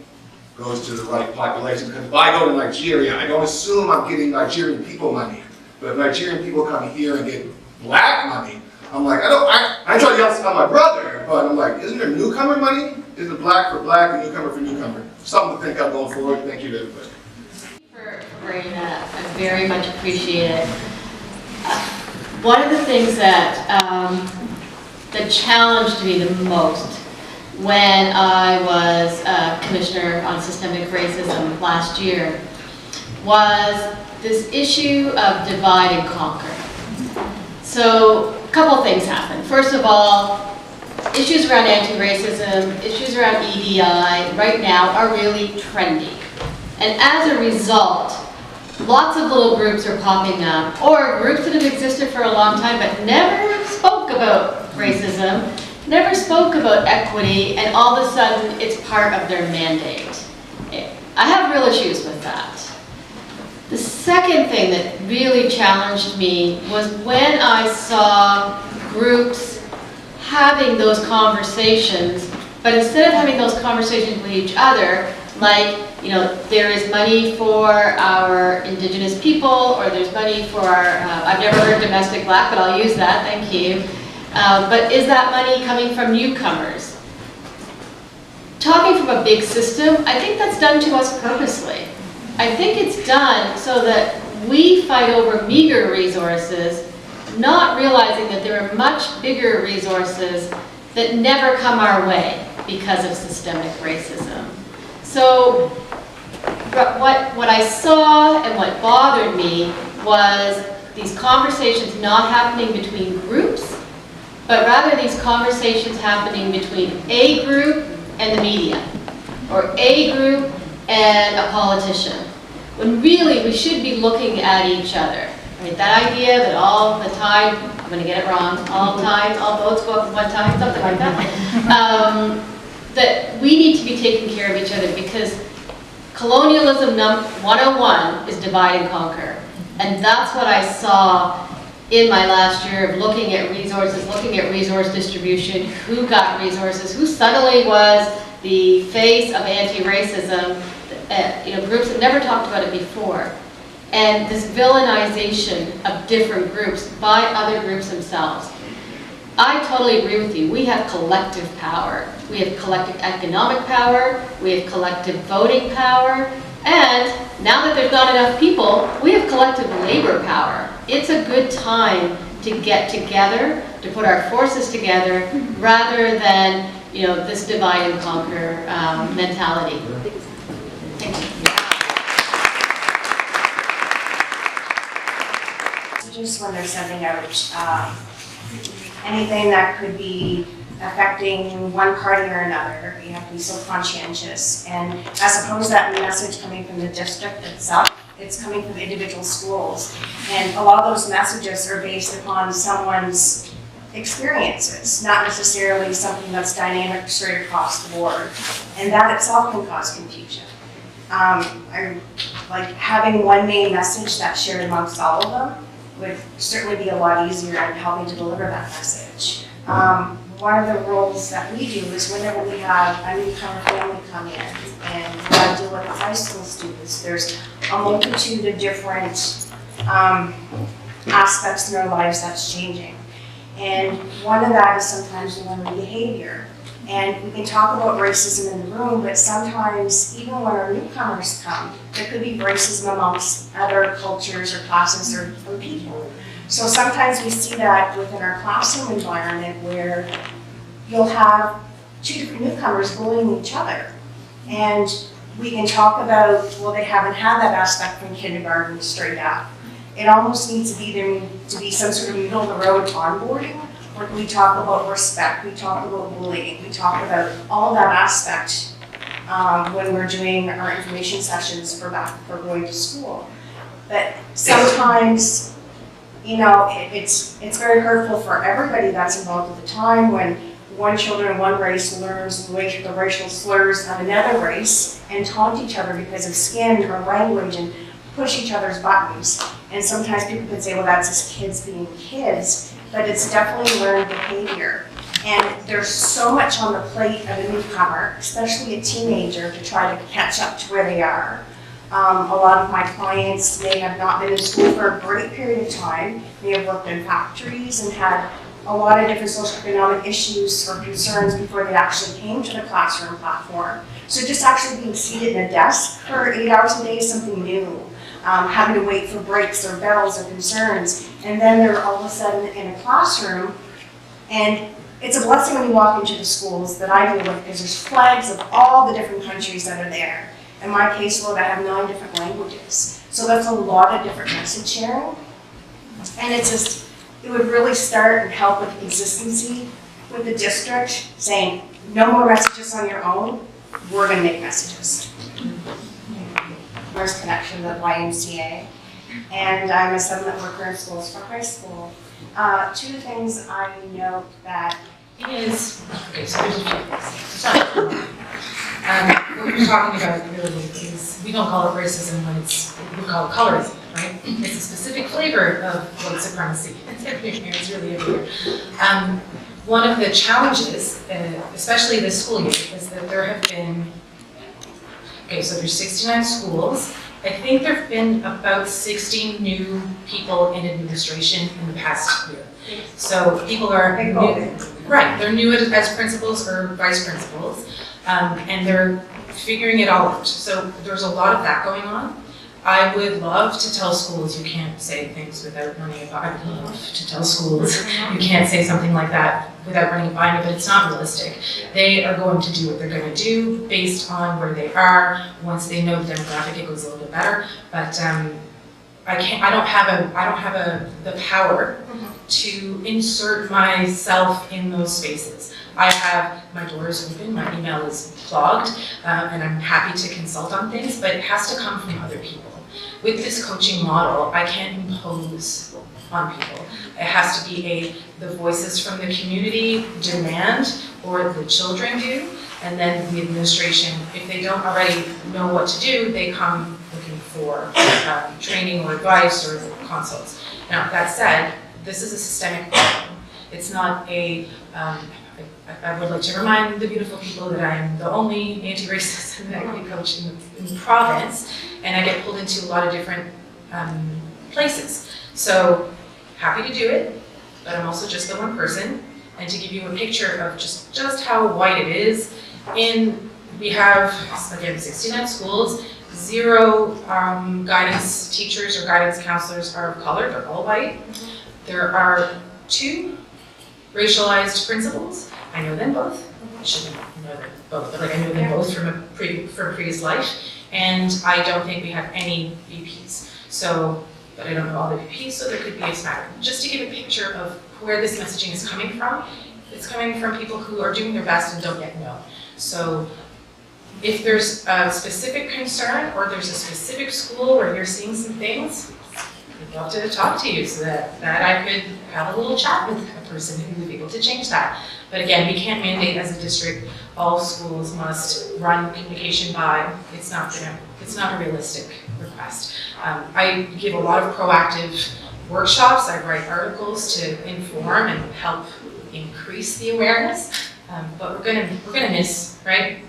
goes to the right population. Because if I go to Nigeria, I don't assume I'm getting Nigerian people money. But if Nigerian people come here and get black money, I'm like, I try to yell at my brother, but I'm like, isn't there newcomer money? Is it black for black and newcomer for newcomer? Something to think of going forward. Thank you to everybody. For bringing that up. I very much appreciate it. One of the things that that challenged me the most when I was commissioner on systemic racism last year was this issue of divide and conquer. So a couple of things happened. First of all, issues around anti-racism, issues around EDI right now are really trendy. And as a result, lots of little groups are popping up, or groups that have existed for a long time but never spoke about racism, never spoke about equity, and all of a sudden it's part of their mandate. I have real issues with that. The second thing that really challenged me was when I saw groups having those conversations, but instead of having those conversations with each other, like, you know, there is money for our Indigenous people, or there's money for our, I've never heard domestic black, but I'll use that, thank you. But is that money coming from newcomers? Talking from a big system, I think that's done to us purposely. I think it's done so that we fight over meager resources, not realizing that there are much bigger resources that never come our way because of systemic racism. So what I saw and what bothered me was these conversations not happening between groups, but rather these conversations happening between a group and the media, or a group and a politician, when really we should be looking at each other. Right? That idea that all the time, I'm going to get it wrong, all the time, all votes go up at one time, something like that, that we need to be taking care of each other, because colonialism 101 is divide and conquer. And that's what I saw in my last year of looking at resources, looking at resource distribution, who got resources, who suddenly was the face of anti-racism, you know, groups that never talked about it before. And this villainization of different groups by other groups themselves. I totally agree with you. We have collective power. We have collective economic power. We have collective voting power. And now that there's not enough people, we have collective labor power. It's a good time to get together, to put our forces together, rather than, you know, this divide and conquer mentality. Thank you. Just when they're sending out anything that could be affecting one party or another, you have to be so conscientious. And as opposed to that message coming from the district itself, it's coming from individual schools. And a lot of those messages are based upon someone's experiences, not necessarily something that's dynamic straight across the board. And that itself can cause confusion. Like having one main message that's shared amongst all of them would certainly be a lot easier in helping to deliver that message. One of the roles that we do is whenever we have a newcomer family come in and we have to deal with the high school students, there's a multitude of different aspects in their lives that's changing. And one of that is sometimes learning behavior. And we can talk about racism in the room, but sometimes even when our newcomers come, there could be racism amongst other cultures or classes or people. So sometimes we see that within our classroom environment where you'll have two different newcomers bullying each other. And we can talk about, well, they haven't had that aspect from kindergarten straight up. It almost needs to be, there needs to be some sort of middle of the road onboarding, where we talk about respect, we talk about bullying, we talk about all that aspect when we're doing our information sessions for going to school. But sometimes, you know, it's very hurtful for everybody that's involved at the time when one children of one race learns the racial slurs of another race and taunt each other because of skin or language and push each other's buttons. And sometimes people could say, well, that's just kids being kids, but it's definitely learned behavior. And there's so much on the plate of a newcomer, especially a teenager, to try to catch up to where they are. A lot of my clients may have not been in school for a great period of time. They have worked in factories and had a lot of different socioeconomic issues or concerns before they actually came to the classroom platform. So just actually being seated at a desk for 8 hours a day is something new. Having to wait for breaks or bells or concerns. And then they're all of a sudden in a classroom, and it's a blessing when you walk into the schools that I deal with because there's flags of all the different countries that are there. In my caseload, I have 9 different languages. So that's a lot of different message sharing. And it's just, it would really start and help with consistency with the district, saying, no more messages on your own, we're gonna make messages. First connection to the YMCA. And I'm a settlement worker in schools for high school. 2 things I note that is, Okay, so there's a few things. What we're talking about really is, we don't call it racism when we call it colorism, right? It's a specific flavor of white supremacy. It's really everywhere. One of the challenges, especially this school year, is that there have been, okay, so there's 69 schools. I think there have been about 60 new people in administration in the past year. So people are new, right, they're new as principals or vice principals, and they're figuring it all out. So there's a lot of that going on. I would love to tell schools you can't say things without running it by me. I would love to tell schools you can't say something like that without running it by me, but it's not realistic. They are going to do what they're going to do based on where they are. Once they know the demographic, it goes a little bit better. But I don't have the power to insert myself in those spaces. I have my doors open, my email is plugged, and I'm happy to consult on things, but it has to come from other people. With this coaching model, I can't impose on people. It has to be the voices from the community demand, or the children do, and then the administration, if they don't already know what to do, they come looking for training or advice or consults. Now, that said, this is a systemic problem. It's not I would like to remind the beautiful people that I am the only anti-racist and equity coach in the province, and I get pulled into a lot of different places. So, happy to do it, but I'm also just the one person. And to give you a picture of just how white it is, we have, again, 69 schools, 0 guidance teachers or guidance counselors are of color, they're all white. There are 2 racialized principals. I know them both. I shouldn't know them both, but I know them both from a previous life. And I don't think we have any VPs. So, but I don't know all the VPs, so there could be a smattering. Just to give a picture of where this messaging is coming from, it's coming from people who are doing their best and don't yet know. So, if there's a specific concern or there's a specific school where you're seeing some things, I'd love to talk to you so that I could have a little chat with a person who would be able to change that. But again, we can't mandate as a district all schools must run communication by. It's not a realistic request. I give a lot of proactive workshops. I write articles to inform and help increase the awareness. But we're gonna miss, right?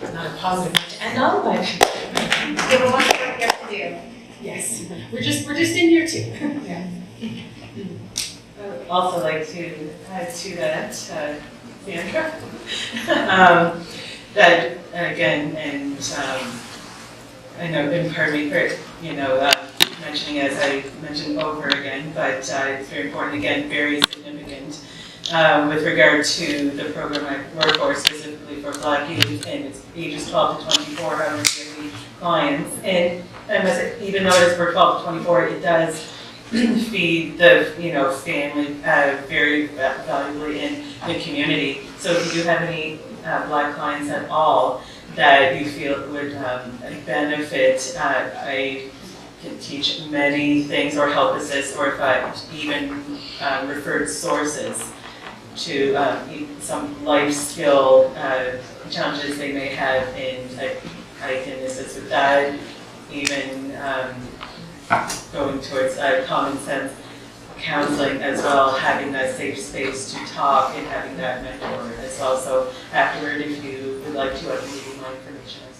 It's not a positive note to end on, but give them what you have to do. yes, we're just in here too. Yeah. I would also like to add to that, Sandra, that again, and I know, and pardon me for, mentioning as I mentioned over again, but it's very important, again, very significant with regard to the program I work for, specifically for Black youth, and it's ages 12 to 24, I would give clients. And I must even though it's for 12 to 24, it does feed the family very valuably in the community. So if you do have any Black clients at all that you feel would benefit, I can teach many things or help assist, or if I even referred sources to some life skill challenges they may have, and I can assist with that, even going towards common sense counseling as well, having that safe space to talk and having that mentor as well. So afterward, if you would like to, I can give you my information as